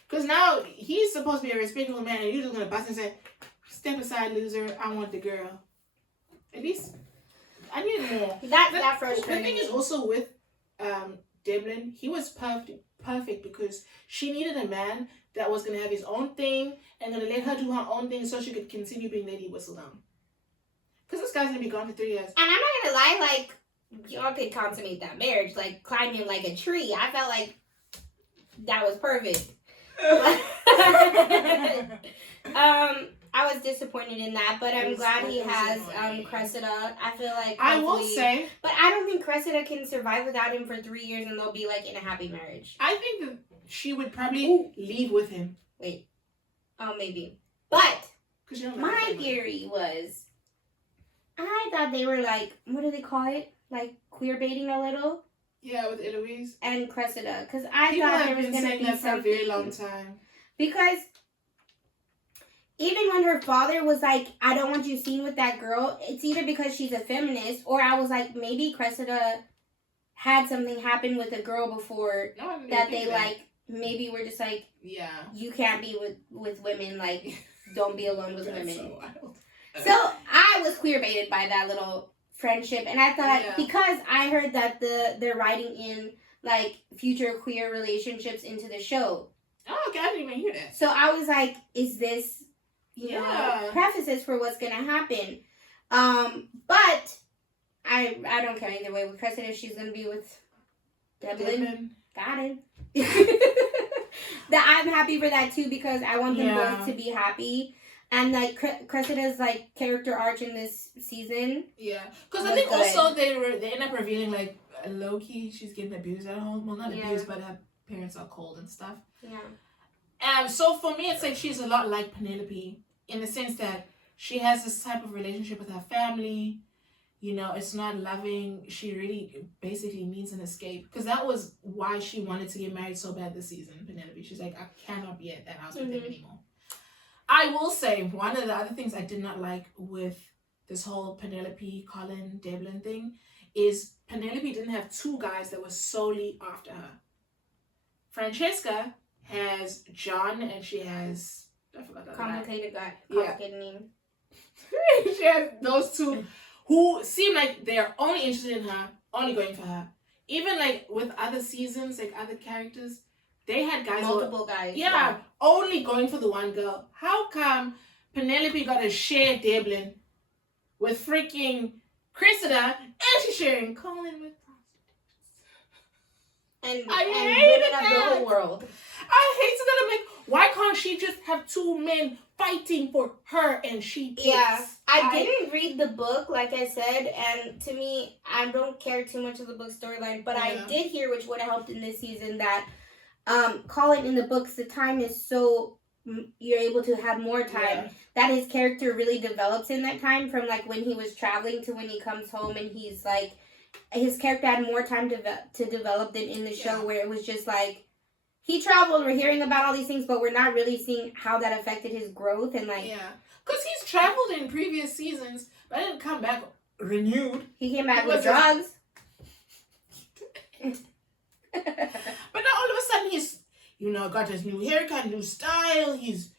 Because now he's supposed to be a respectable man and you're just going to bust and say, step aside, loser. I want the girl. At least, I need more. That frustrates me. The thing is also with Devlin, he was perfect because she needed a man that was going to have his own thing and going to let her do her own thing so she could continue being Lady Whistledown. Because this guy's going to be gone for 3 years. And I'm not going to lie, like, y'all could consummate that marriage, like, climb him like a tree. I felt like that was perfect. I was disappointed in that, but I'm glad he has Cressida. I feel like I will say, but I don't think Cressida can survive without him for 3 years and they'll be like in a happy marriage. I think that she would probably leave with him. Wait. Oh, maybe. But my theory was, I thought they were like, what do they call it? Like queer baiting a little. Yeah, with Eloise and Cressida, because I thought there was going to be something for a very long time. Because even when her father was like, I don't want you seen with that girl, it's either because she's a feminist, or I was like, maybe Cressida had something happen with a girl before that they like, maybe we're just like, you can't be with women, like, don't be alone with women. So wild. So I was queer baited by that little friendship, and I thought because I heard that they're writing in like future queer relationships into the show. Oh, okay, I didn't even hear that. So I was like, is this prefaces for what's gonna happen? But I don't care either way with Cressida. She's gonna be with Devlin. Got it. That I'm happy for that too because I want them both to be happy. And, like, Cressida's, like, character arc in this season. Yeah. Because I think also they end up revealing, like, low-key, she's getting abused at home. Well, not abused, but her parents are cold and stuff. Yeah. So, for me, it's like she's a lot like Penelope in the sense that she has this type of relationship with her family. You know, it's not loving. She really basically needs an escape. Because that was why she wanted to get married so bad this season, Penelope. She's like, I cannot be at that house with him anymore. I will say, one of the other things I did not like with this whole Penelope, Colin, Devlin thing is Penelope didn't have two guys that were solely after her. Francesca has John and she has... I forgot that complicated guy. Complicated name. She has those two who seem like they're only interested in her, only going for her. Even like with other seasons, like other characters... They had guys... Multiple guys. Yeah, only going for the one girl. How come Penelope got to share Devlin with freaking Cressida and she's sharing Colin with and women of the whole world. I hated that. I'm like, why can't she just have two men fighting for her and she picks? Yeah, I didn't read the book, like I said, and to me, I don't care too much of the book storyline, but I did hear, which would have helped in this season, that Colin in the books, the time is so you're able to have more time that his character really develops in that time, from like when he was traveling to when he comes home and he's like his character had more time to develop than in the show, where it was just like he traveled. We're hearing about all these things, but we're not really seeing how that affected his growth and like. Yeah, because he's traveled in previous seasons, but didn't come back renewed. He came back with drugs. But now all of a sudden he's, got his new haircut, new style. He's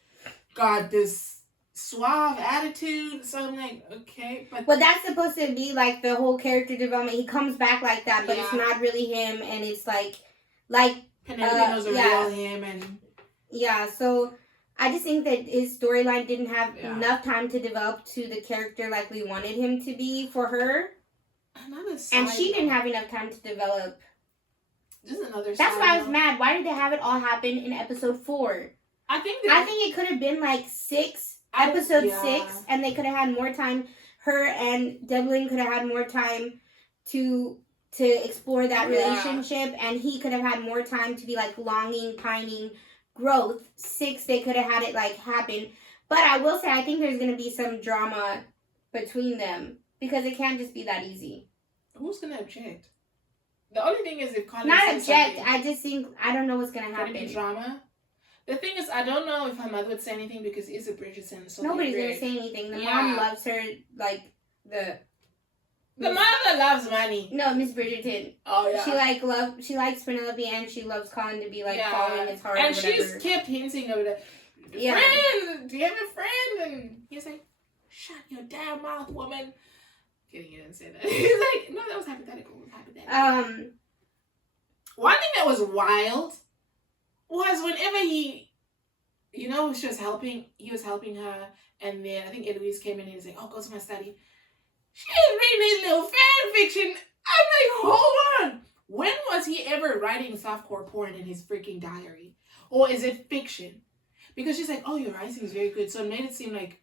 got this suave attitude. So I'm like, okay. But that's supposed to be like the whole character development. He comes back like that, but it's not really him. And it's like Penelope knows the real him. And yeah, so I just think that his storyline didn't have enough time to develop to the character like we wanted him to be for her. And she didn't have enough time to develop. This is another. That's why I was mad. Why did they have it all happen in episode 4? I think it could have been like 6, episode 6, and they could have had more time. Her and Devlin could have had more time to explore that relationship, and he could have had more time to be like longing, pining, growth. 6, they could have had it like happen. But I will say, I think there's gonna be some drama between them because it can't just be that easy. Who's gonna object? The only thing is if Colin not object. I just think I don't know what's gonna happen. Gonna be drama. The thing is, I don't know if her mother would say anything because it's a Bridgerton. So nobody's gonna say anything. The mom loves her like the mother loves money. No, Miss Bridgerton. Oh yeah. She likes Penelope and she loves Colin to be like following his heart. And she's kept hinting over the friend. Do you have a friend? And he's like, shut your damn mouth, woman. Kidding, you didn't say that. He's like, no, that was hypothetical. One thing that was wild was whenever he was helping her, and then I think Eloise came in and he was like, oh, go to my study. She's reading his little fan fiction. I'm like, hold on. When was he ever writing softcore porn in his freaking diary? Or is it fiction? Because she's like, oh, your writing is very good. So it made it seem like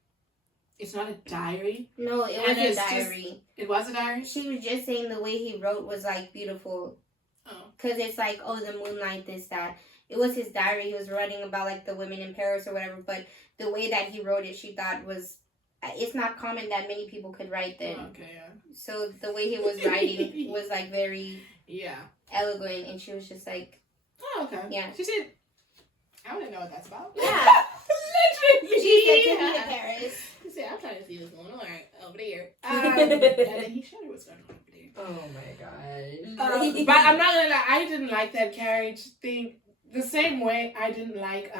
it's not a diary. No, it was a diary. It was a diary? She was just saying the way he wrote was like beautiful. Oh. Because it's like, oh, the moonlight, this, that. It was his diary. He was writing about like the women in Paris or whatever. But the way that he wrote it, she thought was, it's not common that many people could write that. Okay, yeah. So the way he was writing was like very eloquent. And she was just like, oh, okay. Yeah. She said, I don't know what that's about. Yeah. Literally. She said, take me to Paris. She said, I'm trying to see what's going on over there. And then he showed her what's going on over there. Oh my god. But I'm not gonna lie, I didn't like that carriage thing the same way I didn't like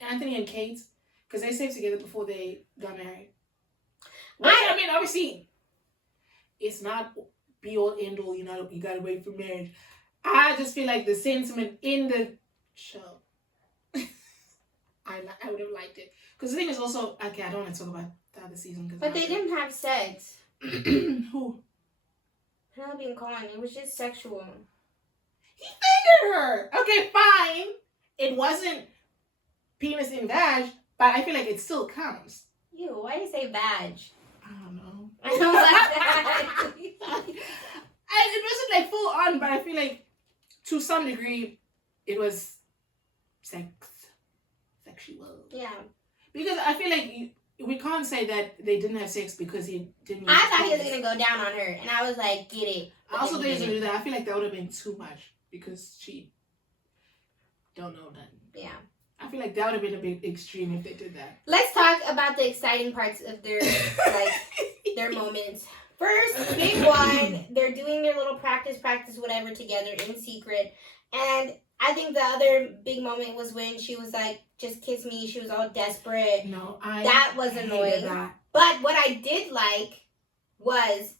Anthony and Kate, because they stayed together before they got married. I mean, obviously, it's not be all end all. You gotta wait for marriage. I just feel like the sentiment in the show, I would have liked it. Because the thing is also, okay, I don't want to talk about the other season. But they didn't have sex. Who? Penelope and Colin. It was just sexual. He fingered her. Okay, fine. It wasn't penis in vag, but I feel like it still counts. Ew, why do you say vag? I don't know. I don't like that. It wasn't like full on, but I feel like to some degree it was sexual. Yeah. Because I feel like we can't say that they didn't have sex because he didn't. I thought he was gonna go down on her, and I was like, get it. I also think he was gonna do that. I feel like that would have been too much because she don't know nothing. Yeah. I feel like that would have been a bit extreme if they did that. Let's talk about the exciting parts of their their moments. First, big one, they're doing their little practice, whatever, together in secret. And I think the other big moment was when she was like, just kiss me. She was all desperate. No, that was annoying. That. But what I did like was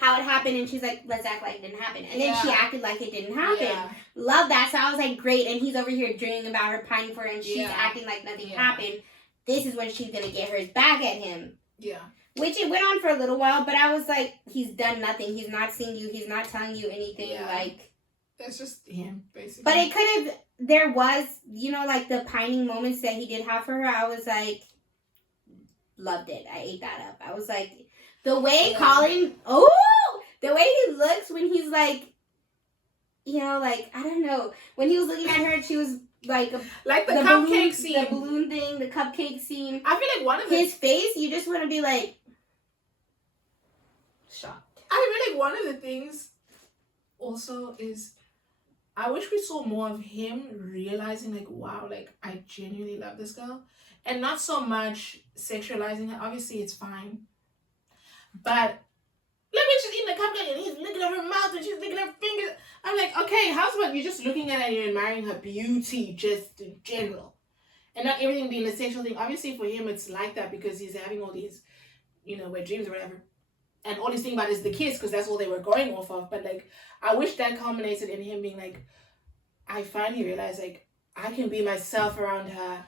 how it happened, and she's like, let's act like it didn't happen. And then she acted like it didn't happen. Yeah. Love that. So I was like, great. And he's over here dreaming about her, pining for her, and she's acting like nothing happened. This is when she's going to get hers back at him. Yeah. Which it went on for a little while, but I was like, he's done nothing. He's not seeing you. He's not telling you anything. Yeah. Like, that's just him, basically. But it could have, there was, like the pining moments that he did have for her. I was like, loved it. I ate that up. I was like, the way Colin, the way he looks when he's like, I don't know. When he was looking at her and she was like the cupcake scene. The balloon thing, the cupcake scene. I feel like one of his face, you just want to be like, shocked. I feel think one of the things also is I wish we saw more of him realizing like, wow, like I genuinely love this girl, and not so much sexualizing her. Obviously, it's fine, but look when she's eating a cupcake and he's looking at her mouth and she's licking her fingers. I'm like, okay, how's about you just looking at her and you're admiring her beauty just in general, and not everything being a sexual thing. Obviously, for him, it's like that because he's having all these, wet dreams or whatever. And all he's thinking about is the kiss because that's all they were going off of. But like, I wish that culminated in him being like, I finally realized like I can be myself around her.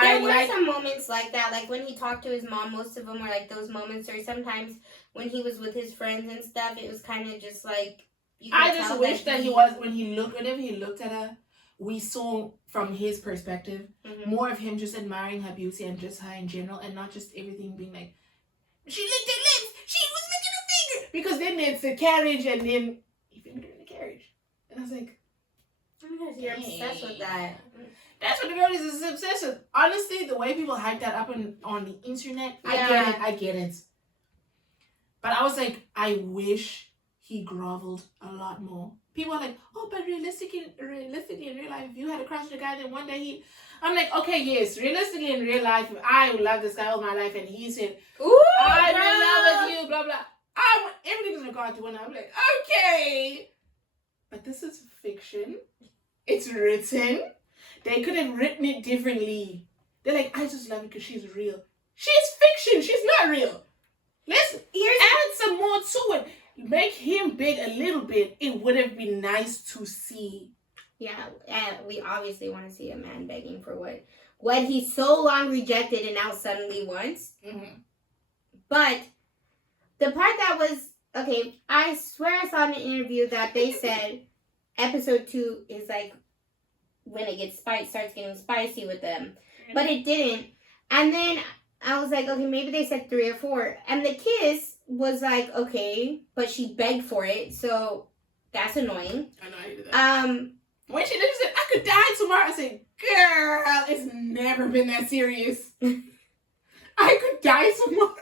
There were some moments like that, like when he talked to his mom. Most of them were like those moments, or sometimes when he was with his friends and stuff, it was kind of just like. I just wish that he was when he looked whenever he looked at her, we saw from his perspective more of him just admiring her beauty and just her in general, and not just everything being like, she licked her lips, she was licking her finger. Because then it's the carriage, and then he fingered her in the carriage. And I was like, you're obsessed with that. That's what the girl is obsessed with. Honestly, the way people hype that up on the internet, I get it. But I was like, I wish he groveled a lot more. People are like, oh, but realistically in real life, if you had a crush on a guy, then one day I'm like, okay, yes, realistically in real life, I would love this guy all my life, and he said, ooh, I'm in love with you, blah, blah. Everything's regard to one. I'm like, okay. But this is fiction. It's written. They could have written it differently. They're like, I just love it because she's real. She's fiction. She's not real. Let's add some more to it. Make him beg a little bit. It would have been nice to see. Yeah, we obviously want to see a man begging for what he so long rejected and now suddenly wants. Mm-hmm. But the part that was, okay, I swear I saw in an interview that they said episode 2 is like when it starts getting spicy with them. But it didn't. And then I was like, okay, maybe they said 3 or 4. And the kiss was like, okay, but she begged for it, so that's annoying. I know, I hated that. When she literally said, I could die tomorrow, I said, girl, it's never been that serious. I could die tomorrow.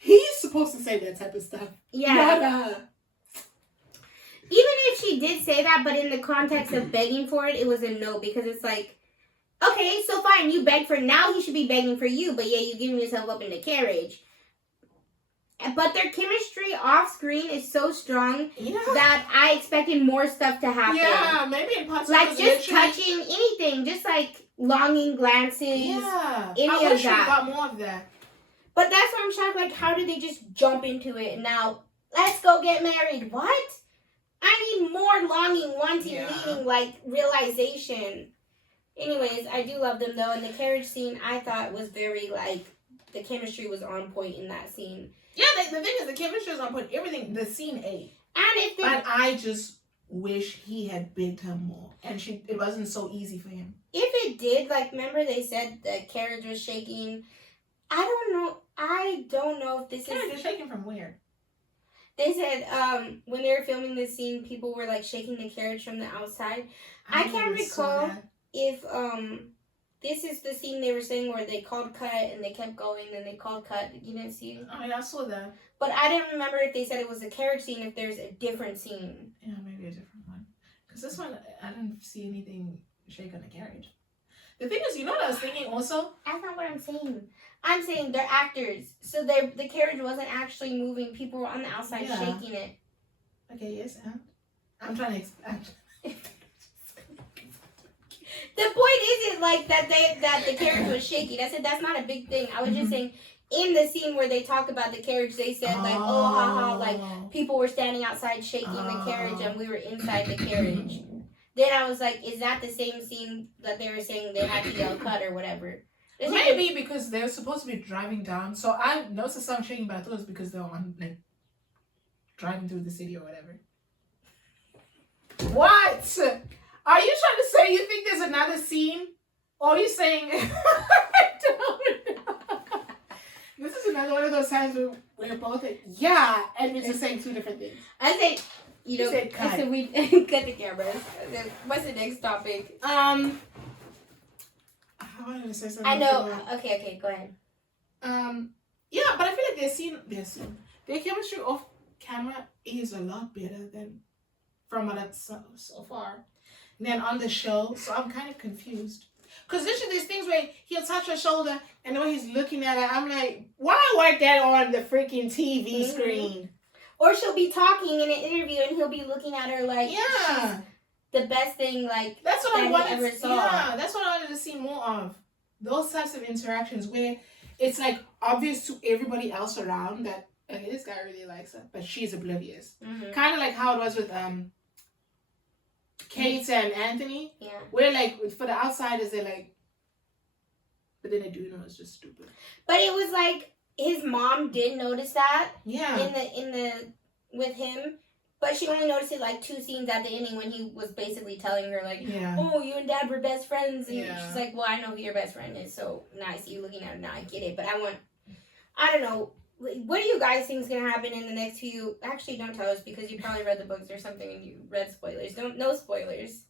He's supposed to say that type of stuff. Yeah. Even if she did say that, but in the context of begging for it, it was a no, because it's like, okay, so fine, you begged for it. Now he should be begging for you, but yeah, you're giving yourself up in the carriage. But their chemistry off screen is so strong that I expected more stuff to happen. Yeah, maybe in parts like just touching anything, just like longing glances. Yeah, any I of wish we that. got more of that. But that's why I'm shocked. Like, how did they just jump into it and now let's go get married? What? I need more longing, wanting, needing, like realization. Anyways, I do love them though, and the carriage scene I thought was very like the chemistry was on point in that scene. Yeah, the thing is, the chemistry is on point. Everything, the scene A. And I just wish he had begged her more, and it wasn't so easy for him. If it did, like, remember they said the carriage was shaking. I don't know if this carriage is shaking from where? They said when they were filming this scene, people were like shaking the carriage from the outside. I can't recall if this is the scene they were saying where they called cut and they kept going and they called cut. You didn't see it? Oh yeah, I saw that. But I didn't remember if they said it was a carriage scene, if there's a different scene. Yeah, maybe a different one. Because this one, I didn't see anything shake on the carriage. The thing is, you know what I was thinking also? That's not what I'm saying. I'm saying they're actors. So the carriage wasn't actually moving. People were on the outside shaking it. Okay, yes, I'm trying to explain. The point isn't like that the carriage was shaking. I said that's not a big thing. I was just saying in the scene where they talk about the carriage, they said like, oh, haha, like people were standing outside shaking the carriage and we were inside the carriage. Then I was like, is that the same scene that they were saying they had to yell cut or whatever? Maybe because they're supposed to be driving down. So I noticed the song shaking, but I thought it was because they were on like driving through the city or whatever. What? Are you trying to say you think there's another scene? Or are you saying... I don't know. This is another one of those times where we're both like, yeah, and we're just saying two different things. I say, you know, said cut. So we cut the cameras. What's the next topic? I wanted to say something. I know. Okay, go ahead. Yeah, but I feel like their chemistry off camera is a lot better than from what I've so far. And then on the show, so I'm kind of confused. Because there's things where he'll touch her shoulder and when he's looking at her, I'm like, why work that on the freaking TV screen? Or she'll be talking in an interview and he'll be looking at her like Yeah. she's the best thing that's what I wanted ever saw. Yeah, that's what I wanted to see more of. Those types of interactions where it's like obvious to everybody else around that okay, this guy really likes her, but she's oblivious. Mm-hmm. Kind of like how it was with Kate and Anthony. Yeah. Where like for the outsiders they're like, but then they do know it's just stupid. But it was like his mom did notice that. Yeah. In the with him, but she only noticed it like 2 scenes at the ending when he was basically telling her like, "Oh, you and Dad were best friends," and she's like, "Well, I know who your best friend is, so nice you looking at it now. I get it, but I don't know." What do you guys think is going to happen in the next few... Actually, don't tell us because you probably read the books or something and you read spoilers. No spoilers.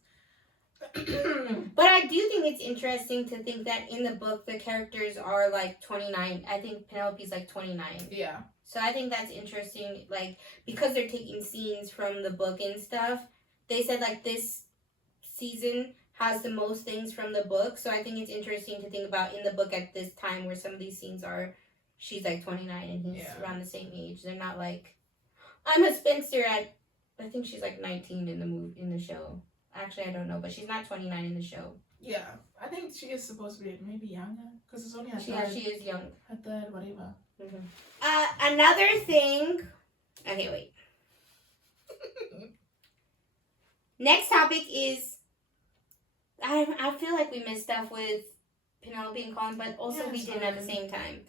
But I do think it's interesting to think that in the book, the characters are like 29. I think Penelope's like 29. Yeah. So I think that's interesting. Like, because they're taking scenes from the book and stuff, they said like this season has the most things from the book. So I think it's interesting to think about in the book at this time where some of these scenes are... She's like 29 and he's around the same age. They're not like, I'm a spinster at, I think she's like 19 in the show. Actually, I don't know, but she's not 29 in the show. Yeah, I think she is supposed to be maybe younger because it's only her third. Yeah, she is young. Her third, whatever. Mm-hmm. Another thing. Okay, wait. Next topic is, I feel like we missed stuff with Penelope and Colin, but also we didn't at the same time.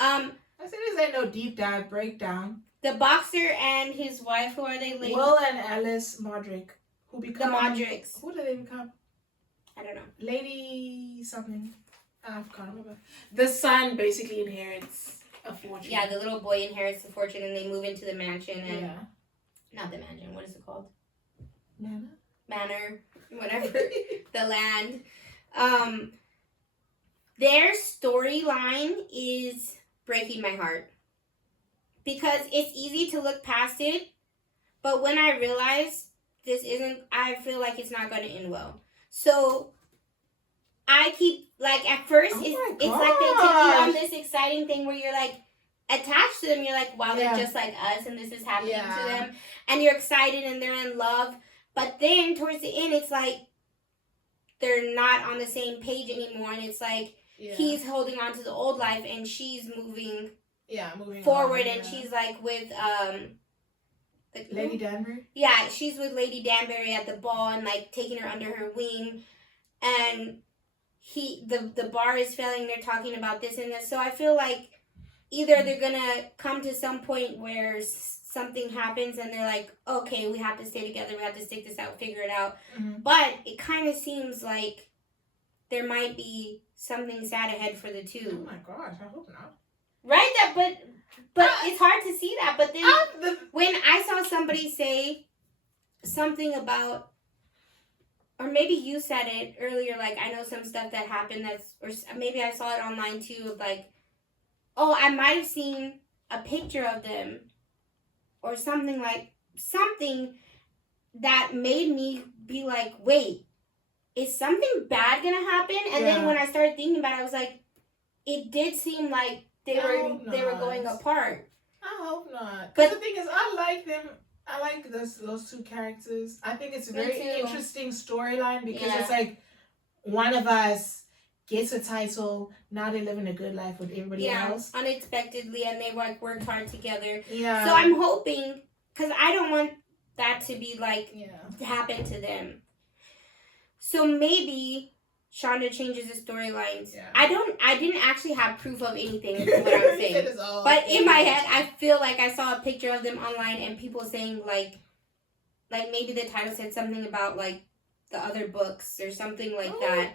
I said this ain't no deep dive breakdown. The boxer and his wife, who are they? Will and Alice Modric, who become... The Modrics. Who do they become? I don't know. Lady something. I can't remember. The son basically inherits a fortune. Yeah, the little boy inherits the fortune and they move into the mansion. And yeah. Not the mansion. What is it called? Manor. Whatever. The land. Their storyline is breaking my heart. Because it's easy to look past it. But when I realize this isn't... I feel like it's not going to end well. So... I keep, like, at first, it's like they take you on this exciting thing where you're, like, attached to them. You're like, wow, they're just like us, and this is happening to them. And you're excited, and they're in love. But then, towards the end, it's like, they're not on the same page anymore. And it's like, he's holding on to the old life, and she's moving forward. And she's, like, with, Lady Danbury? Yeah, she's with Lady Danbury at the ball and, like, taking her under her wing. And... the bar is failing, they're talking about this and this. So I feel like either they're gonna come to some point where something happens and they're like, okay, we have to stay together, we have to stick this out, figure it out. Mm-hmm. But it kind of seems like there might be something sad ahead for the two. Oh my gosh, I hope not. Right? But it's hard to see that. But then when I saw somebody say something about, or maybe you said it earlier, like, I know some stuff that happened or maybe I saw it online too, of like, oh, I might have seen a picture of them or something that made me be like, wait, is something bad gonna happen? And then when I started thinking about it, I was like, it did seem like they were going apart. I hope not. But the thing is, I like them. I like those two characters. I think it's a very interesting storyline because it's like one of us gets a title. Now they're living a good life with everybody else. Unexpectedly, and they worked hard together. Yeah. So I'm hoping, because I don't want that to be like happen to them. So maybe Shonda changes the storylines. Yeah. I didn't actually have proof of anything is what I'm saying. But in my head, I feel like I saw a picture of them online and people saying like maybe the title said something about like the other books or something like that.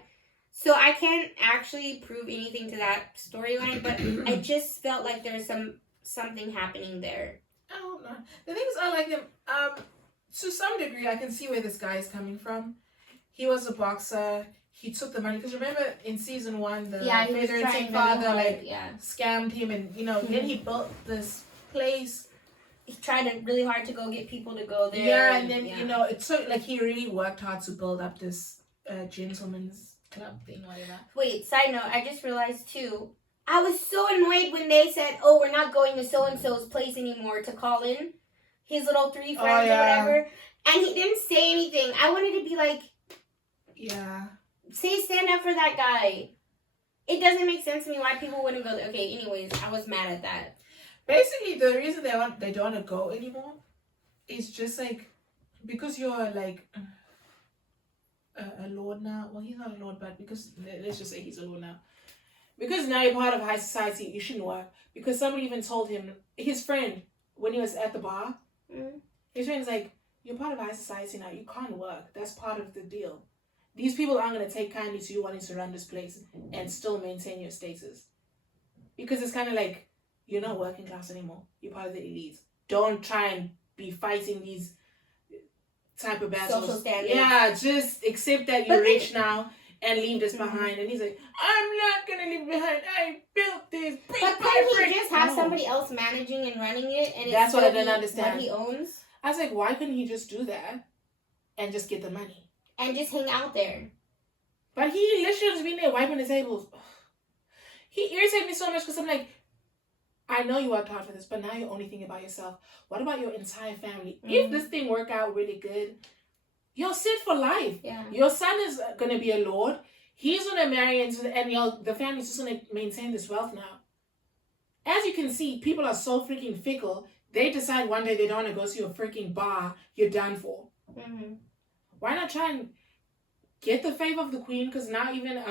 So I can't actually prove anything to that storyline, but I just felt like there's something happening there. I don't know. The thing is, I like them. To some degree, I can see where this guy is coming from. He was a boxer. he took the money. Because remember in season 1, the he was figurative trying father really hard, scammed him, and then he built this place. He tried really hard to go get people to go there. Yeah, and then it took he really worked hard to build up this gentleman's club thing, whatever. Wait, side note, I just realized too. I was so annoyed when they said, "Oh, we're not going to so and so's place anymore," to call in his little 3 friends or whatever, and he didn't say anything. I wanted to be like, stand up for that guy. It doesn't make sense to me why people wouldn't go there. Okay, anyways, I was mad at that. Basically, the reason they don't want to go anymore is just because you're a lord now. Well, he's not a lord, but because let's just say he's a lord now. Because now you're part of high society, you shouldn't work. Because somebody even told him, his friend, when he was at the bar, his friend's like, "You're part of high society now. You can't work. That's part of the deal. These people aren't going to take kindly to you wanting to run this place and still maintain your status. Because it's kind of like, you're not working class anymore. You're part of the elites. Don't try and be fighting these type of battles. Social standards. Yeah, just accept that you're rich now and leave this behind." And he's like, "I'm not going to leave behind. I built this. But couldn't he just have somebody else managing and running it? And that's what I didn't understand. What he owns? I was like, why couldn't he just do that and just get the money? And just hang out there. But he literally was being there wiping the tables. He irritated me so much because I'm like, I know you worked hard for this, but now you're only thinking about yourself. What about your entire family? If this thing work out really good, you're set for life. Yeah. Your son is going to be a lord. He's going to marry and the family's just going to maintain this wealth now. As you can see, people are so freaking fickle. They decide one day they don't want to go to a freaking bar. You're done for. Mm-hmm. Why not try and get the favor of the queen? Because now even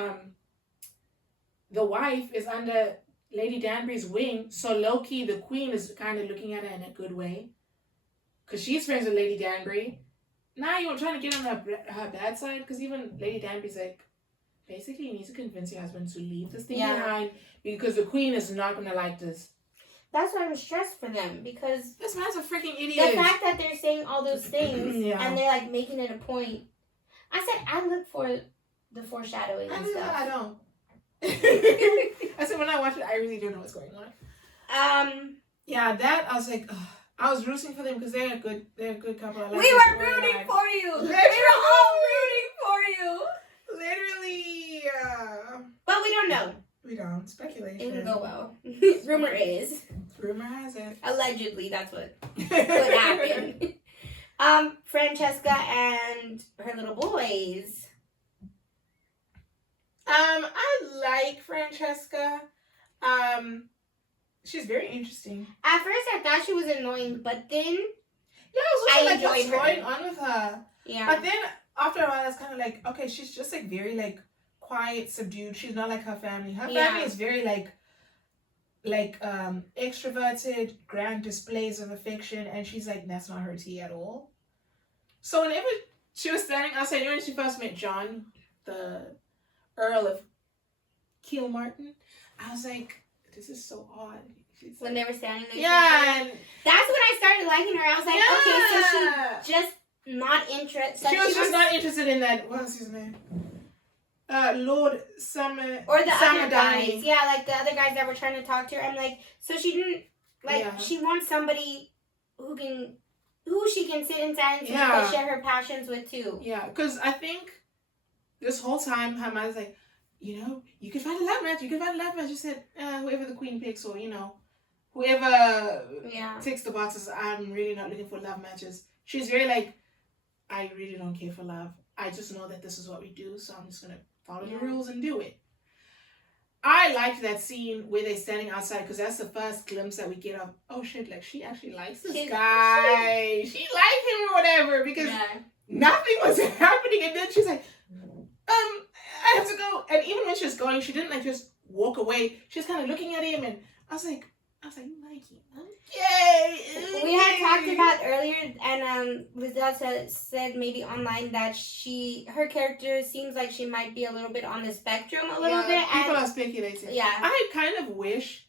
the wife is under Lady Danbury's wing. So low-key, the queen is kind of looking at her in a good way. Because she's friends with Lady Danbury. Now you're trying to get on her bad side. Because even Lady Danbury's like, basically you need to convince your husband to leave this thing behind. Because the queen is not going to like this. That's why I'm stressed for them, because this man's a freaking idiot. The fact that they're saying all those things and they're making it a point. I said I look for the foreshadowing and stuff. I don't. I said when I watch it, I really don't know what's going on. Yeah, that I was like, ugh. I was rooting for them because they're a good couple. We were rooting for you. We were all rooting for you. Literally. But we don't know. We don't. Speculation. It can go well. Rumor is. Rumor has it. Allegedly, that's what could happen. Francesca and her little boys. I like Francesca. She's very interesting. At first, I thought she was annoying, but then I was what's going on with her? Yeah. But then after a while, it's kind of like, okay, she's just very quiet, subdued. She's not like her family. Her family is very extroverted, grand displays of affection, and she's like, that's not her tea at all. So whenever she was standing outside, when she first met John, the Earl of Kilmartin, I was like, this is so odd. When they were standing there. Yeah. And that's when I started liking her. I was like, okay, so she's just not interested. She was just not interested in that. What was his name? Lord Summer. Or the Summer other guys. Yeah, the other guys that were trying to talk to her. I'm like, so she didn't, she wants somebody who she can sit inside and share her passions with too. Yeah, because I think this whole time her mother's like, you can find a love match. She said, whoever the queen picks, or whoever ticks the boxes. I'm really not looking for love matches. She's very I really don't care for love. I just know that this is what we do, so I'm just gonna follow the rules and do it. I liked that scene where they're standing outside because that's the first glimpse that we get of, oh shit, she actually likes this guy. She liked him or whatever because nothing was happening, and then she's like, I have to go. And even when she was going, she didn't just walk away. She was kind of looking at him, and I was like, you like him? Okay. We had talked about earlier, and Lizelle said maybe online that her character seems like she might be a little bit on the spectrum a little bit. People are speculating. Yeah. I kind of wish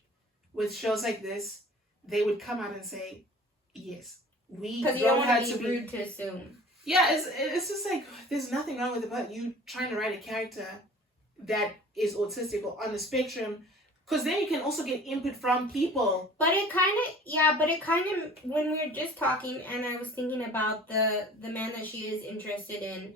with shows like this, they would come out and say, yes, we because you don't want to be rude to assume. Yeah, it's just like there's nothing wrong with it, but you trying to write a character that is autistic or on the spectrum, because then you can also get input from people. But it kind of, when we were just talking, and I was thinking about the man that she is interested in,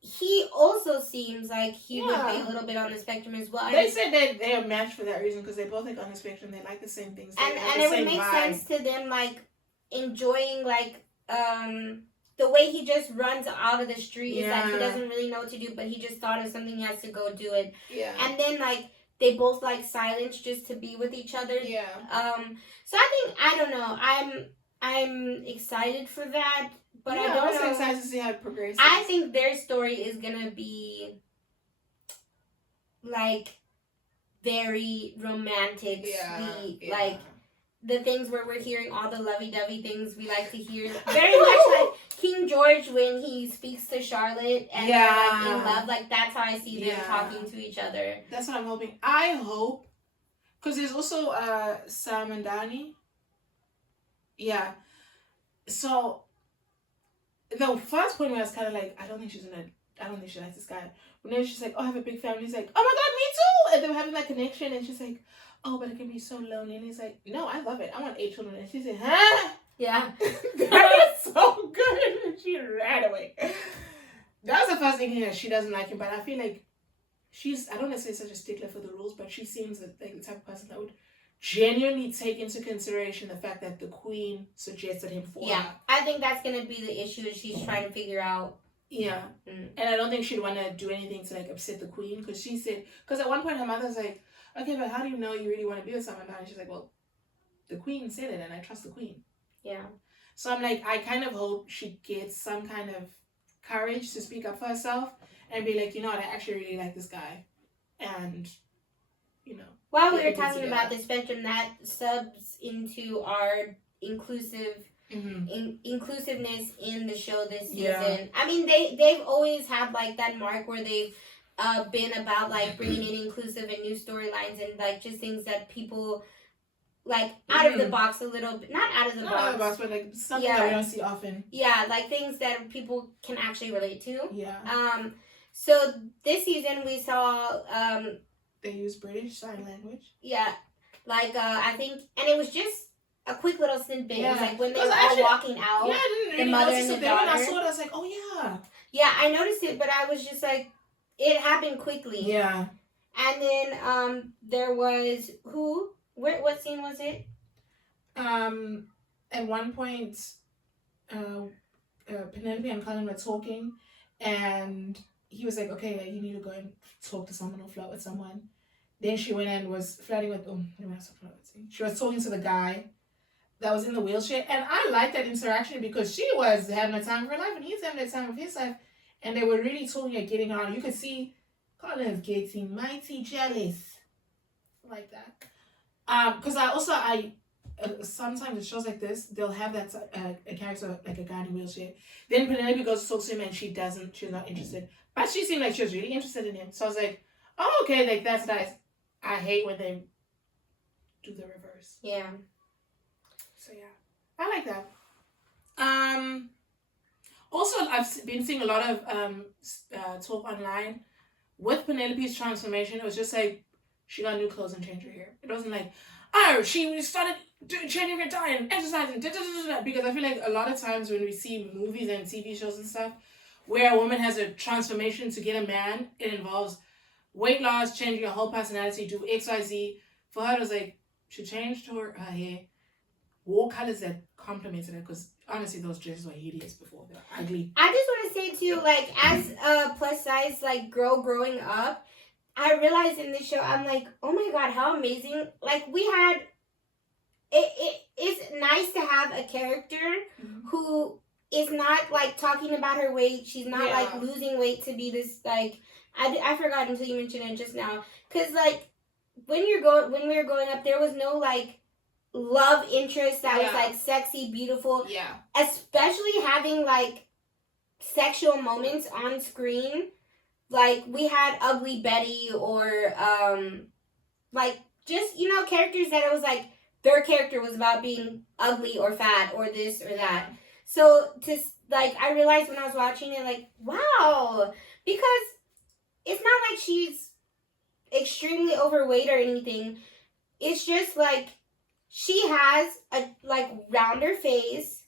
he also seems like he would be a little bit on the spectrum as well. They said that they are matched for that reason because they're both like on the spectrum. They like the same things. And it would make sense to them, like enjoying like the way he just runs out of the street is like he doesn't really know what to do, but he just thought of something, he has to go do it. Yeah. And then like they both like silence just to be with each other. Yeah. So I don't know. I'm excited for that, but I don't know. I'm also excited to see how it progresses. I think their story is gonna be like very romantic, sweet, like the things where we're hearing all the lovey-dovey things we like to hear. Very much like King George when he speaks to Charlotte and they're like in love. Like that's how I see them talking to each other. That's what I'm hoping. I hope, because there's also Sam and Danny. Yeah. So the first point where I was kind of like, I don't think she likes this guy. But then she's like, oh, I have a big family. He's like, oh my god, me too. And they were having that connection, and she's like, oh, but it can be so lonely. And he's like, no, I love it. I want 8 children. And she said, huh? Yeah. That was so good. And she ran away. That was the first thing that she doesn't like him. But I feel like I don't necessarily such a stickler for the rules, but she seems like the type of person that would genuinely take into consideration the fact that the queen suggested him for her. I think that's going to be the issue is she's trying to figure out. Yeah. And I don't think she'd want to do anything to like upset the queen, because she said, because at one point her mother's like, okay, but how do you know you really want to be with someone now? And she's like, well, the queen said it and I trust the queen. Yeah. So I'm like, I kind of hope she gets some kind of courage to speak up for herself and be like, you know what, I actually really like this guy. And, you know. While we were talking about the spectrum, that subs into our inclusiveness in the show this season. Yeah. I mean, they've always had like that mark where they've been about like bringing in inclusive and new storylines and like just things that people like out of the box a little bit, not out of the box, but like something that we don't see often. Yeah, like things that people can actually relate to. Yeah. So this season we saw they use British Sign Language. Yeah, like I think, and it was just a quick little snippet. Yeah. It was like when they were all walking out. Yeah, I didn't really the mother and the daughter. When I saw it, I was like, oh yeah. Yeah, I noticed it, but I was just like, it happened quickly. Yeah. And then there was what scene was it? At one point, Penelope and Colin were talking, and he was like, okay, like, you need to go and talk to someone or flirt with someone. Then she went and was flirting with, she was talking to the guy that was in the wheelchair. And I liked that interaction because she was having a time of her life and he's having a time of his life. And they were really talking and getting on. You could see Colin's getting mighty jealous. Like that. Because I sometimes in shows like this, they'll have that a character like a guy in a wheelchair. Then Penelope goes to talk to him and she's not interested. But she seemed like she was really interested in him. So I was like, oh, okay, like that's nice. I hate when they do the reverse. Yeah. So yeah, I like that. Also, I've been seeing a lot of talk online with Penelope's transformation. It was just like she got new clothes and changed her hair. It wasn't like, oh, she started changing her diet and exercising, because I feel like a lot of times when we see movies and TV shows and stuff where a woman has a transformation to get a man, it involves weight loss, changing your whole personality, do XYZ. For her, it was like she changed her hair, wore colors that complemented her, because honestly, those dresses were hideous before. They were ugly. I just want to say too, like, as a plus size like girl growing up, I realized in this show, I'm like, oh my god, how amazing! Like, we had it's nice to have a character who is not like talking about her weight. She's not like losing weight to be this like. I forgot until you mentioned it just now, because like when we were growing up, there was no like love interest that was like sexy, beautiful. Yeah. Especially having like sexual moments on screen. Like we had Ugly Betty or like just, characters that it was like their character was about being ugly or fat or this or that. So like, I realized when I was watching it, like, wow, because it's not like she's extremely overweight or anything. It's just like she has a like rounder face.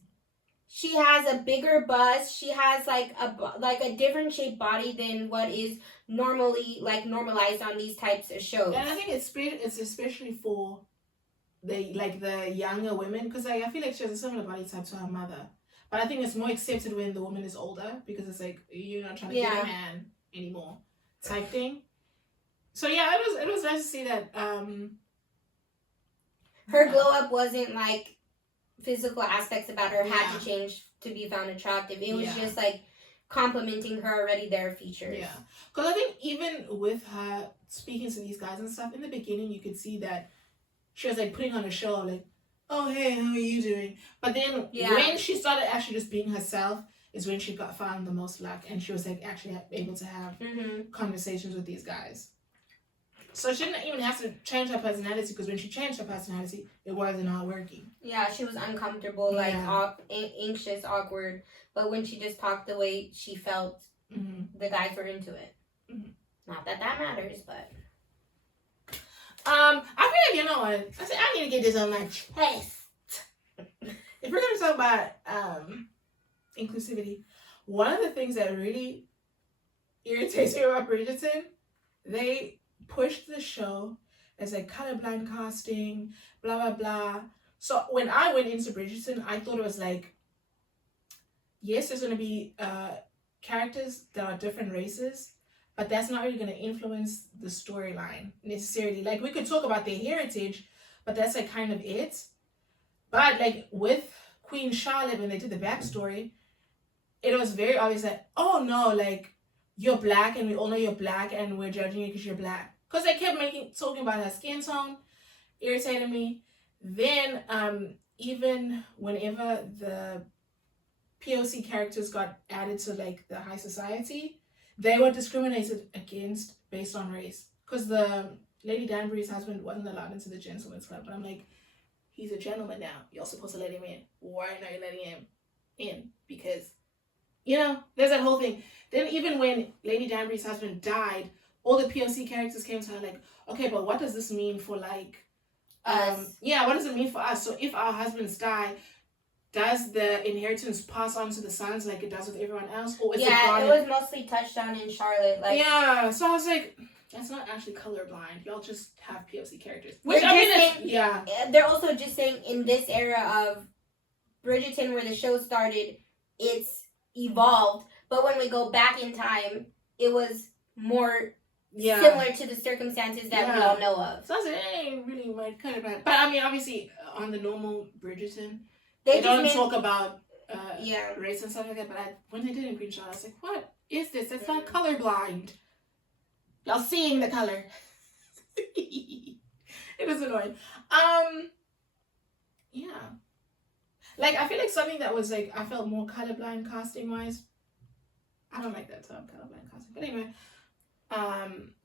She has a bigger bust. She has like a different shaped body than what is normally like normalized on these types of shows. And I think it's especially for the younger women, because like, I feel like she has a similar body type to her mother. But I think it's more accepted when the woman is older, because it's like you're not trying to get a man anymore type thing. So yeah, it was nice to see that her glow up wasn't like physical aspects about her had to change to be found attractive. It was just like complimenting her already there features. Yeah, because I think even with her speaking to these guys and stuff in the beginning, you could see that she was like putting on a show, like, oh hey, how are you doing? But then when she started actually just being herself is when she found the most luck, and she was like actually able to have conversations with these guys. So she didn't even have to change her personality, because when she changed her personality, it wasn't all working. Yeah, she was uncomfortable, like anxious, awkward. But when she just talked the way she felt, the guys were into it. Not that matters, but I feel like, you know what? I need to get this on my chest. If we're gonna talk about inclusivity, one of the things that really irritates me about Bridgerton, they pushed the show as like colorblind casting, blah blah blah. So when I went into Bridgerton, I thought it was like, yes, there's gonna be characters that are different races, but that's not really gonna influence the storyline necessarily. Like, we could talk about their heritage, but that's like kind of it. But like with Queen Charlotte, when they did the backstory, it was very obvious that, oh no, like, you're black and we all know you're black and we're judging you because you're black. Because they kept talking about her skin tone, irritated me. Then even whenever the POC characters got added to like the high society, they were discriminated against based on race. Because the Lady Danbury's husband wasn't allowed into the gentleman's club. But I'm like, he's a gentleman now. You're supposed to let him in. Why not you letting him in? Because, you know, there's that whole thing. Then even when Lady Danbury's husband died, all the POC characters came to her like, okay, but what does this mean for like, us? Yeah, what does it mean for us? So if our husbands die, does the inheritance pass on to the sons like it does with everyone else? Or is it was mostly touched on in Charlotte. Like, yeah, so I was like, that's not actually colorblind. Y'all just have POC characters. Which they're also just saying in this era of Bridgerton, where the show started, it's evolved. But when we go back in time, it was more similar to the circumstances that we all know of. So I was like, it ain't really my colorblind. But I mean, obviously, on the normal Bridgerton, they don't talk about race and stuff like that. But when they did in Queen Charlotte, I was like, what is this? It's not colorblind. Y'all seeing the color. It was annoying. Yeah. Like, I feel like something that was like, I felt more colorblind casting wise. I don't like that term, colorblind casting. But anyway,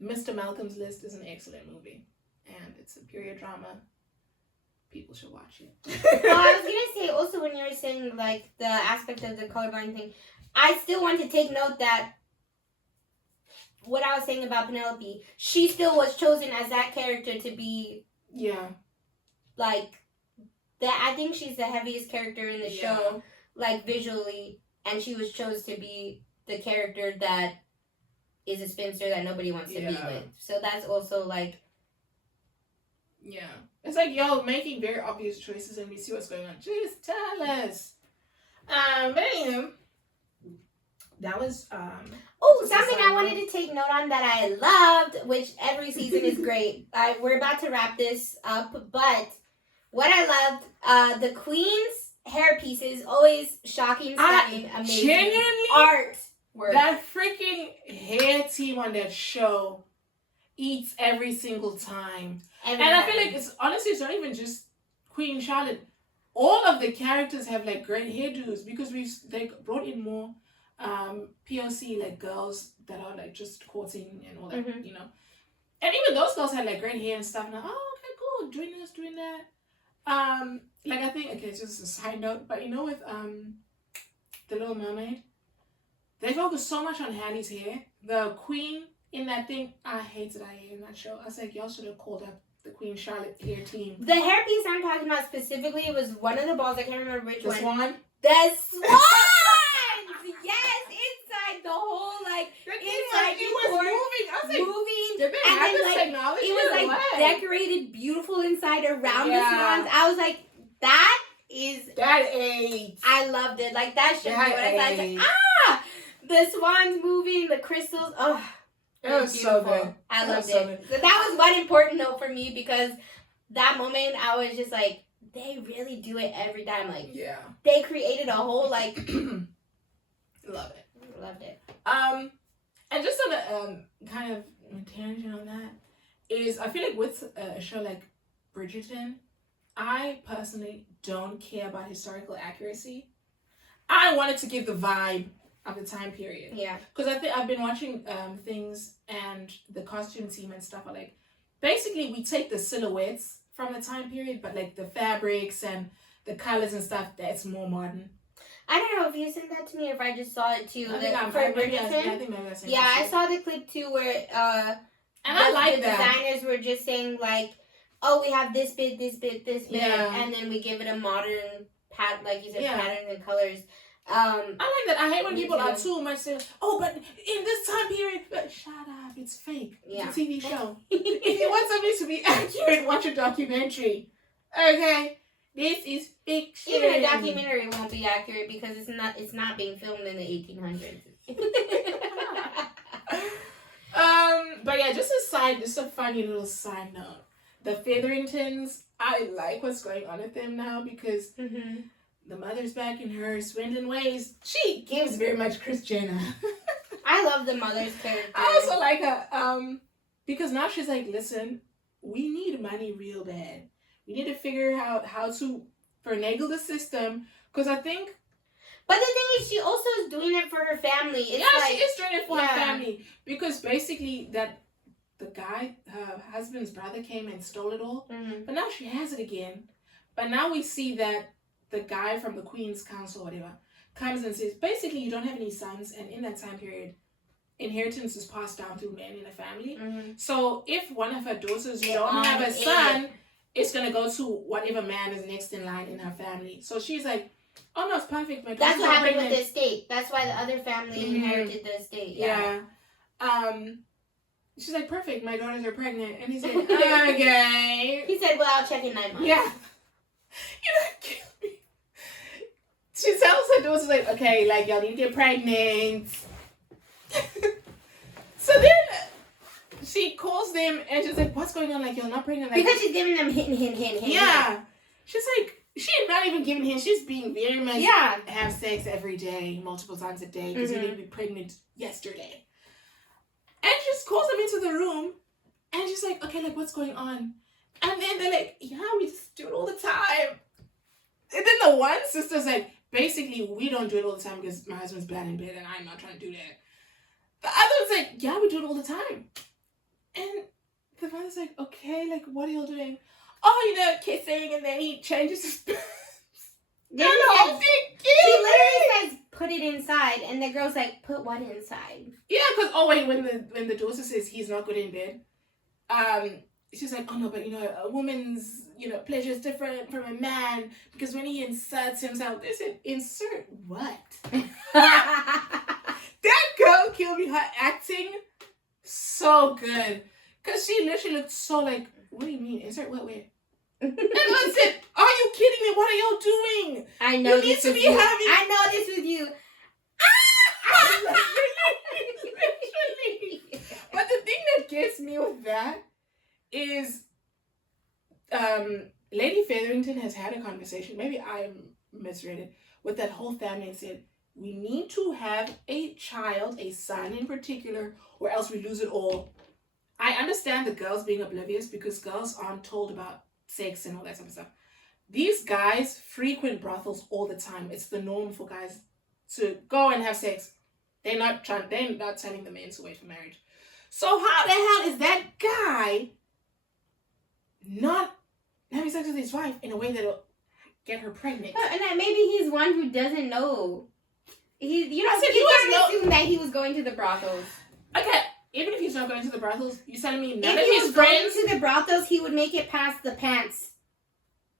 Mr. Malcolm's List is an excellent movie. And it's a period drama. People should watch it. I was gonna say also, when you were saying like the aspect of the colorblind thing, I still want to take note that what I was saying about Penelope, she still was chosen as that character to be like that. I think she's the heaviest character in the show, like visually, and she was chose to be the character that is a spinster that nobody wants to be with. So that's also like, it's like y'all making very obvious choices and we see what's going on. Just tell us. But anyway, that was something I wanted to take note on that I loved, which every season is great. We're about to wrap this up, but what I loved, the Queen's hair pieces, always shocking, stunning, amazing. Genuinely, art work. That freaking hair team on that show eats every single time. And I feel like it's not even just Queen Charlotte. All of the characters have like great hairdos, because they brought in more POC like girls that are like just courting and all that, you know. And even those girls had like great hair and stuff. And I'm like, oh, okay, cool, doing this, doing that. Like I think, okay, it's just a side note, but you know, with The Little Mermaid. They focus so much on Hattie's hair. The queen in that thing, I hated her hair in that show. I was like, y'all should have called up the Queen Charlotte hair team. The hairpiece I'm talking about specifically, it was one of the balls. I can't remember which one. The swan? The swans! Yes, inside the whole, like, inside it was moving. I was like, moving. did they have this technology? It was, like, decorated beautiful inside around the swans. I was like, that ate. I loved it. Like, that should be what I thought. Like, the swans moving, the crystals. Oh, it was so good. I loved it. So that was one important note for me because that moment I was just like, they really do it every time. Like, they created a whole like. Love it. Loved it. And just on a kind of tangent on that is, I feel like with a show like Bridgerton, I personally don't care about historical accuracy. I wanted to give the vibe of the time period. Yeah. Because I think I've been watching things and the costume team and stuff are like, basically we take the silhouettes from the time period, but like the fabrics and the colors and stuff, that's more modern. I don't know if you sent that to me or if I just saw it too. I think maybe I sent it. I saw the clip too where and I like the that. designers were just saying like, oh, we have this bit, and then we give it a modern like you said, patterns and colors. I like that. I hate when people are too much saying, oh, but in this time period, but shut up, it's fake. Yeah. It's a TV show. If you want something to be accurate, watch a documentary. Okay? This is fiction. Even a documentary won't be accurate because it's not being filmed in the 1800s. But yeah, just a funny little side note. The Featheringtons, I like what's going on with them now because the mother's back in her swindling ways. She gives very much Kris Jenner. I love the mother's character. I also like her because now she's like, listen, we need money real bad. We need to figure out how to finagle the system because I think. But the thing is, she also is doing it for her family. It's she is doing it for her family because basically the guy, her husband's brother, came and stole it all. But now she has it again. But now we see that the guy from the Queen's Council or whatever comes and says, basically, you don't have any sons. And in that time period, inheritance is passed down through men in a family. So if one of her daughters don't have a son, it's going to go to whatever man is next in line in her family. So she's like, oh, no, it's perfect. That's what happened with the estate. That's why the other family inherited the estate. Yeah. She's like, perfect, my daughters are pregnant. And he's like, okay. He said, well, I'll check in 9 months. Yeah. You know, kill me. She tells her daughters, like, okay, like, y'all need to get pregnant. So then she calls them and she's like, what's going on? Like, you're not pregnant. Like, because she's giving them hint. Yeah. She's like, she's not even giving hints. She's being very much have sex every day, multiple times a day, because you need to be pregnant yesterday. And she just calls them into the room and she's like, okay, like, what's going on? And then they're like, yeah, we just do it all the time. And then the one sister's like, basically, we don't do it all the time because my husband's bad in bed and I'm not trying to do that. The other one's like, yeah, we do it all the time. And the father's like, okay, like, what are y'all doing? Oh, you know, kissing, and then he changes his pants. She literally says, put it inside, and the girl's like, put what inside? Yeah, because, when the daughter says he's not good in bed, she's like, oh no, but you know, a woman's, you know, pleasure is different from a man, because when he inserts himself, they said, insert what? That girl killed me, her acting, so good. Because she literally looked so like, what do you mean, insert what, where? And I said, are you kidding me? What are y'all doing? I know you need to be having. I know this with you. Literally. But the thing that gets me with that is Lady Featherington has had a conversation, maybe I misread it, with that whole family and said, we need to have a child, a son in particular, or else we lose it all. I understand the girls being oblivious because girls aren't told about sex and all that type of stuff. These guys frequent brothels all the time. It's the norm for guys to go and have sex. They're not telling the men to wait for marriage. So how the hell is that guy not having sex with his wife in a way that'll get her pregnant? And that maybe he's one who doesn't know. you I said you he was can't assume that he was going to the brothels. Okay, even if he's not going to the brothels, you're telling me none If of he his was going friends. to the brothels, he would make it past the pants.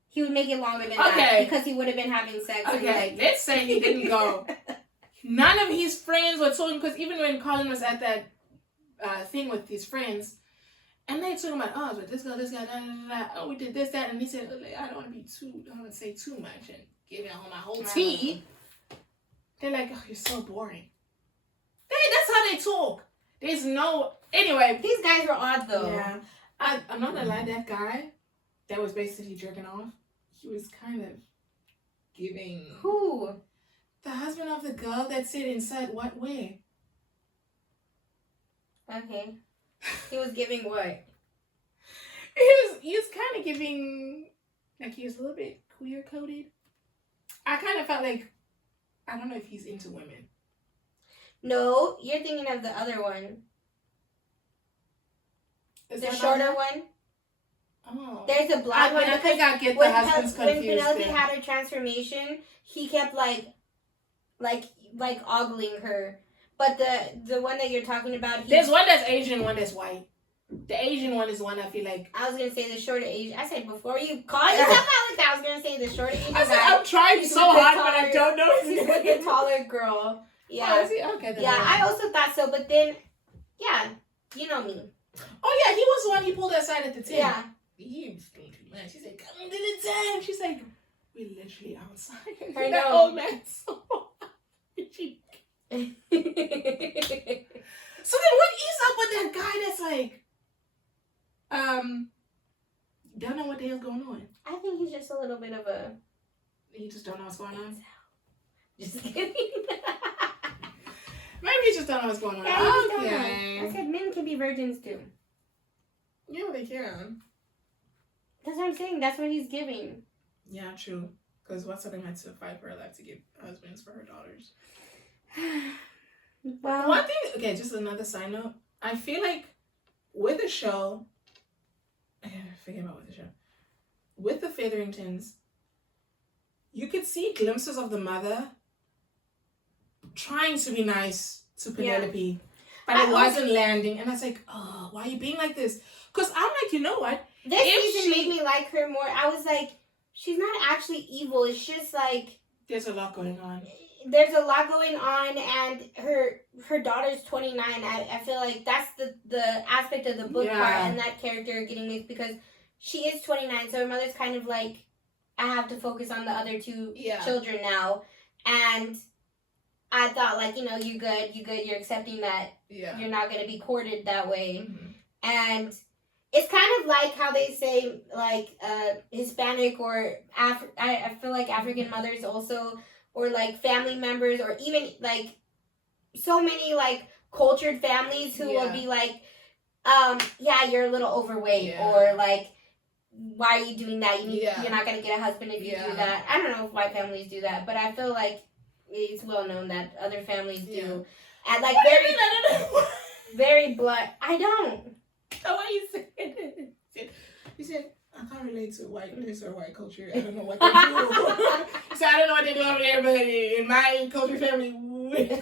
He would make it longer than that Okay. because he would have been having sex. Okay, let's say he didn't go. None of his friends were talking, because even when Colin was at that thing with his friends, and they talking about, oh, but this guy, da, da, da, da. Oh, we did this, that, and he said, oh, I don't want to say too much and give out my whole tea. They're like, oh, you're so boring. That's how they talk. There's no, anyway. These guys were odd though. Yeah, I'm not gonna lie, that guy that was basically jerking off, he was kind of giving. Who? The husband of the girl that said inside what way? Okay. He was giving what? He was kind of giving, like, he was a little bit queer coded. I kind of felt like, I don't know if he's into women. No, you're thinking of the other one. Is The that shorter not one. Oh. There's a blonde one. I think I get the husbands confused. When Penelope then. had her transformation, he kept like ogling her. But the one that you're talking about, there's one that's Asian, one that's white. The Asian one is one I feel like. I was gonna say the shorter Asian. I said before you call yourself out like that, I was gonna say the shorter Asian. I said guy. I'm trying so hard, but I don't know. He's like a taller girl. Yeah. Oh, is he? Okay. Then Yeah, I also thought so, but then, yeah, you know me. Oh yeah, he was the one he pulled aside at the tent. Yeah. He was doing too much. She said, "Come to the tent." She's like, "We're literally outside." I That know. old man. So then what is up with that guy that's like, don't know what the hell's going on? I think he's just a little bit of a. He just don't know what's going on. Just kidding. Maybe he just don't know what's going on. Yeah, you just don't know. Okay. I said men can be virgins too. Yeah, they can. That's what I'm saying. That's what he's giving. Yeah, true. Because what's something had to fight for her life to give husbands for her daughters? Well, One thing, okay, just another side note. I feel like with the show, forget about with the show. With the Featheringtons, you could see glimpses of the mother trying to be nice to Penelope, but it wasn't landing. And I was like, oh, why are you being like this? Because I'm like, you know what? this season made me like her more. I was like, she's not actually evil. It's just like There's a lot going on. there's a lot going on, and her daughter's 29. I feel like that's the aspect of the book part and that character getting mixed because she is 29, so her mother's kind of like, I have to focus on the other two children now. And I thought, like, you know, you're good, you're accepting that you're not going to be courted that way. Mm-hmm. And it's kind of like how they say, like, Hispanic or I feel like African mothers also, or like family members, or even like so many like cultured families who will be like, you're a little overweight, or like, why are you doing that? You're not going to get a husband if you do that. I don't know if white families do that, but I feel like it's well known that other families do. And like very blunt. I don't. Why you said it? You said, I can't relate to white this or white culture. I don't know what they do. So I don't know what they do over there, but in my culture family.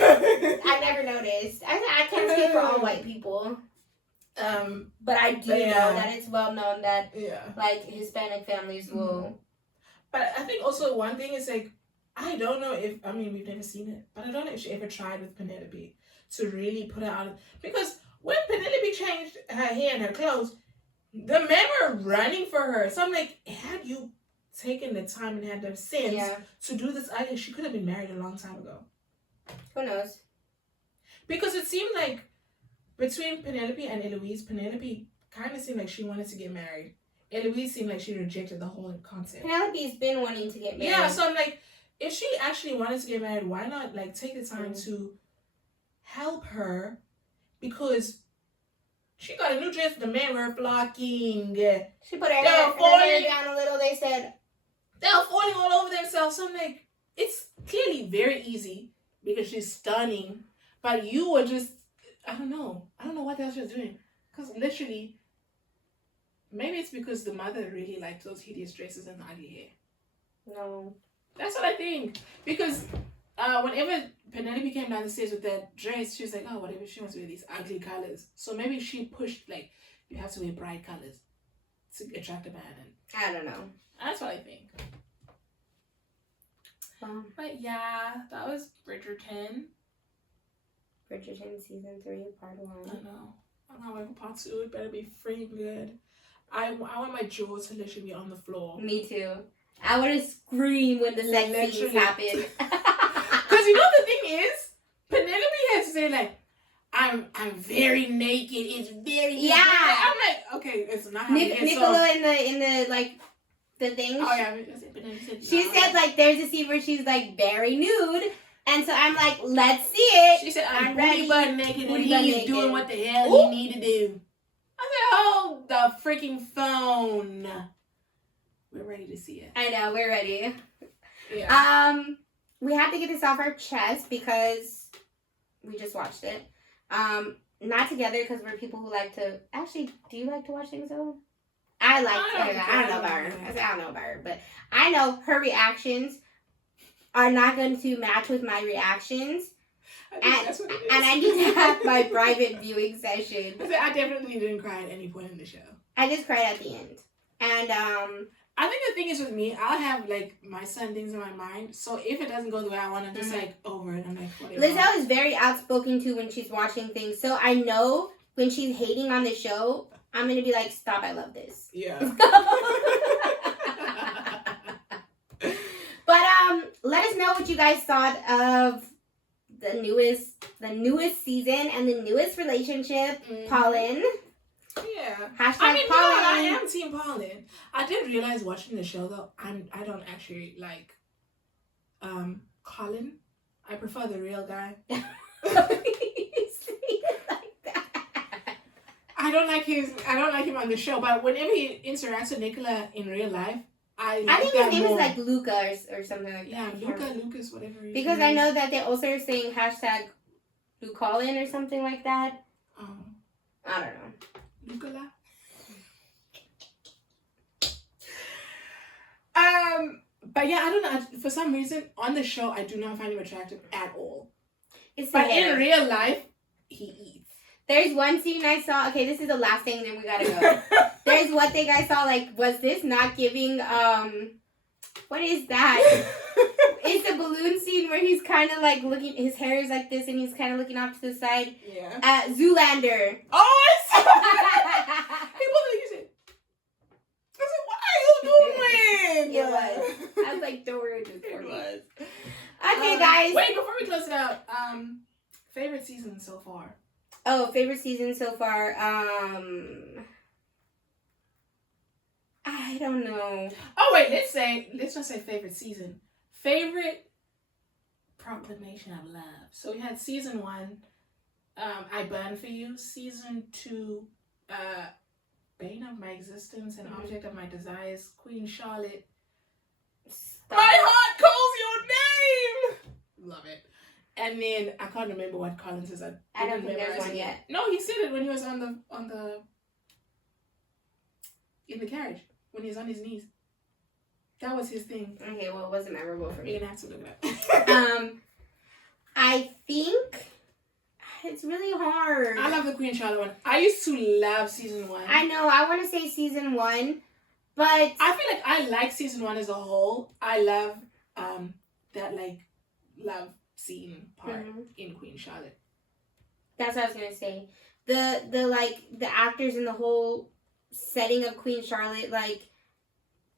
I never noticed. I can't speak for all white people. But I do know that it's well known that like Hispanic families will. But I think also one thing is like, I don't know if, I mean, we've never seen it, but I don't know if she ever tried with Penelope to really put her out. Because when Penelope changed her hair and her clothes, the men were running for her. So I'm like, had you taken the time and had the sense to do this idea, she could have been married a long time ago. Who knows? Because it seemed like between Penelope and Eloise, Penelope kind of seemed like she wanted to get married. Eloise seemed like she rejected the whole concept. Penelope's been wanting to get married. Yeah, so I'm like, if she actually wanted to get married, why not like take the time to help her? Because she got a new dress, the men were flocking. She put her hair down a little. They said they were falling all over themselves. So I'm like, it's clearly very easy because she's stunning, but you were just, I don't know what the hell she was doing. Because literally, maybe it's because the mother really liked those hideous dresses and the ugly hair. No. That's what I think. Because whenever Penelope came down the stairs with that dress, she was like, oh, whatever, she wants to wear these ugly colors. So maybe she pushed, like, you have to wear bright colors to attract a man. And I don't know. that's what I think. But yeah, that was Bridgerton. Bridgerton season 3, part 1. I know. I'm not waiting for part 2. It better be freaking good. I want my jaws to literally be on the floor. Me too. I want to scream when the sex scenes happen. Because you know the thing is, Penelope has to say like, I'm very naked. It's very yeah. I'm like, okay, it's not happening. Nicola in the like the thing. Oh yeah, she said like there's a scene where she's like very nude, and so I'm like, let's see it. She said I'm ready, butt naked, and he's doing what the hell he need to do. I said, hold the freaking phone. We're ready to see it. I know, we're ready. Yeah. We have to get this off our chest because we just watched it. Not together because we're people who like to. Actually, do you like to watch things alone? I don't know about her. I don't know about her, but I know her reactions are not going to match with my reactions. That's what it is. And I need to have my private viewing session. I definitely didn't cry at any point in the show. I just cried at the end. And I think the thing is with me, I'll have like my son things in my mind. So if it doesn't go the way I want, I'm just like over it. I'm like, whatever. Lizelle is very outspoken too when she's watching things. So I know when she's hating on the show, I'm gonna be like, stop, I love this. Yeah. But let us know what you guys thought of the newest season and the newest relationship, Pauline. Yeah. Hashtag I mean, Pauline. no, I am Team Pauline. I did realize watching the show though, I don't actually like Colin. I prefer the real guy. I don't like him on the show, but whenever he interacts with Nicola in real life, I think his name is like Luca or something like that. Yeah, Lucas, whatever. Because I know that they also are saying hashtag Lucolin or something like that. I don't know. Nicola. But yeah, I don't know. For some reason, on the show, I do not find him attractive at all. But in real life, he eats. There's one scene I saw. Okay, this is the last thing, then we gotta go. There's one thing I saw. Like, was this not giving? What is that? It's a balloon scene where he's kind of like looking. His hair is like this, and he's kind of looking off to the side. Yeah. Zoolander. Oh, I saw that. People use it. I said, "What are you doing?" It was. I was like, "Don't worry, this for me." Okay, guys. Wait, before we close it out, favorite season so far. Oh, favorite season so far. I don't know. Oh wait, let's just say favorite season. Favorite proclamation of love. So we had season 1, I Burn For You. Season 2, Bane of My Existence and Object of My Desires, Queen Charlotte. Stop. My heart calls your name! Love it. And then I can't remember what Colin says. I don't think there's one yet. No, he said it when he was in the carriage. When he was on his knees. That was his thing. Okay, well, it wasn't memorable for me. You're gonna have to look it up. I think it's really hard. I love the Queen Charlotte one. I used to love season 1. I know. I want to say season 1, but I feel like I like season 1 as a whole. I love that like love scene part in Queen Charlotte. That's what I was gonna say. The like the actors in the whole setting of Queen Charlotte, like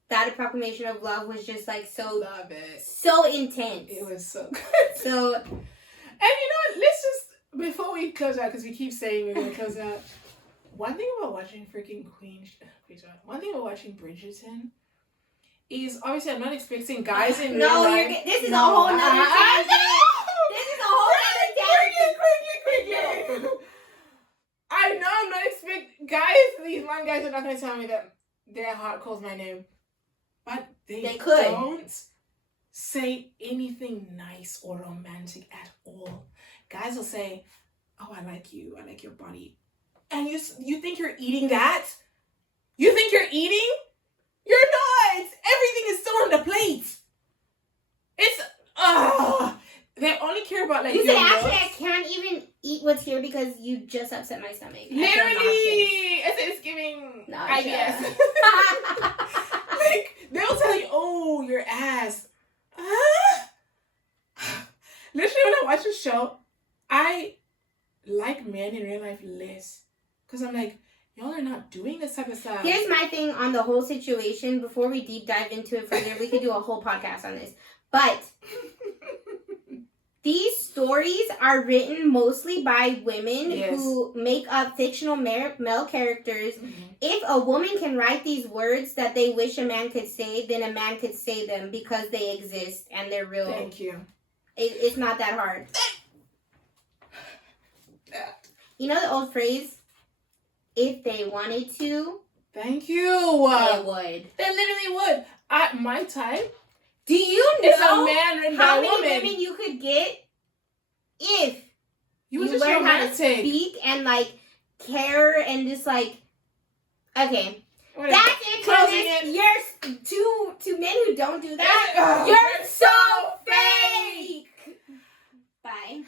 that proclamation of love was just like so love it. So intense. It was so good. So, and you know what? Let's just before we close out, because we keep saying we're gonna close out. One thing about watching freaking one thing about watching Bridgerton is obviously I'm not expecting guys in real life. This is a whole nother tangent. This is a whole nother tangent. Quickly. I know I'm not expecting guys. These one guys are not going to tell me that their heart calls my name, but they could. Don't say anything nice or romantic at all. Guys will say, "Oh, I like you. I like your body," and you think you're eating that? You think you're eating? You're not. Everything is still on the plate. It's they only care about like You your said actually looks. I can't even eat what's here because you just upset my stomach. I feel Literally, nauseous. it's giving Nausea. IBS. Like they'll tell you, "Oh, your ass." Literally, when I watch a show, I like men in real life less because I'm like, y'all are not doing this type of stuff. Here's my thing on the whole situation. Before we deep dive into it further, we could do a whole podcast on this. But these stories are written mostly by women who make up fictional male characters. Mm-hmm. If a woman can write these words that they wish a man could say, then a man could say them because they exist and they're real. Thank you. It's not that hard. You know the old phrase, if they wanted to, Thank you. they would. They literally would. My type. Do you It's a know man written by how a many woman. women you could get if You was you just learn how to romantic. speak and like care and just like okay. What is That's it? it, Closing Travis. it. You're to men who don't do that. Ugh, You're so fake. Bye.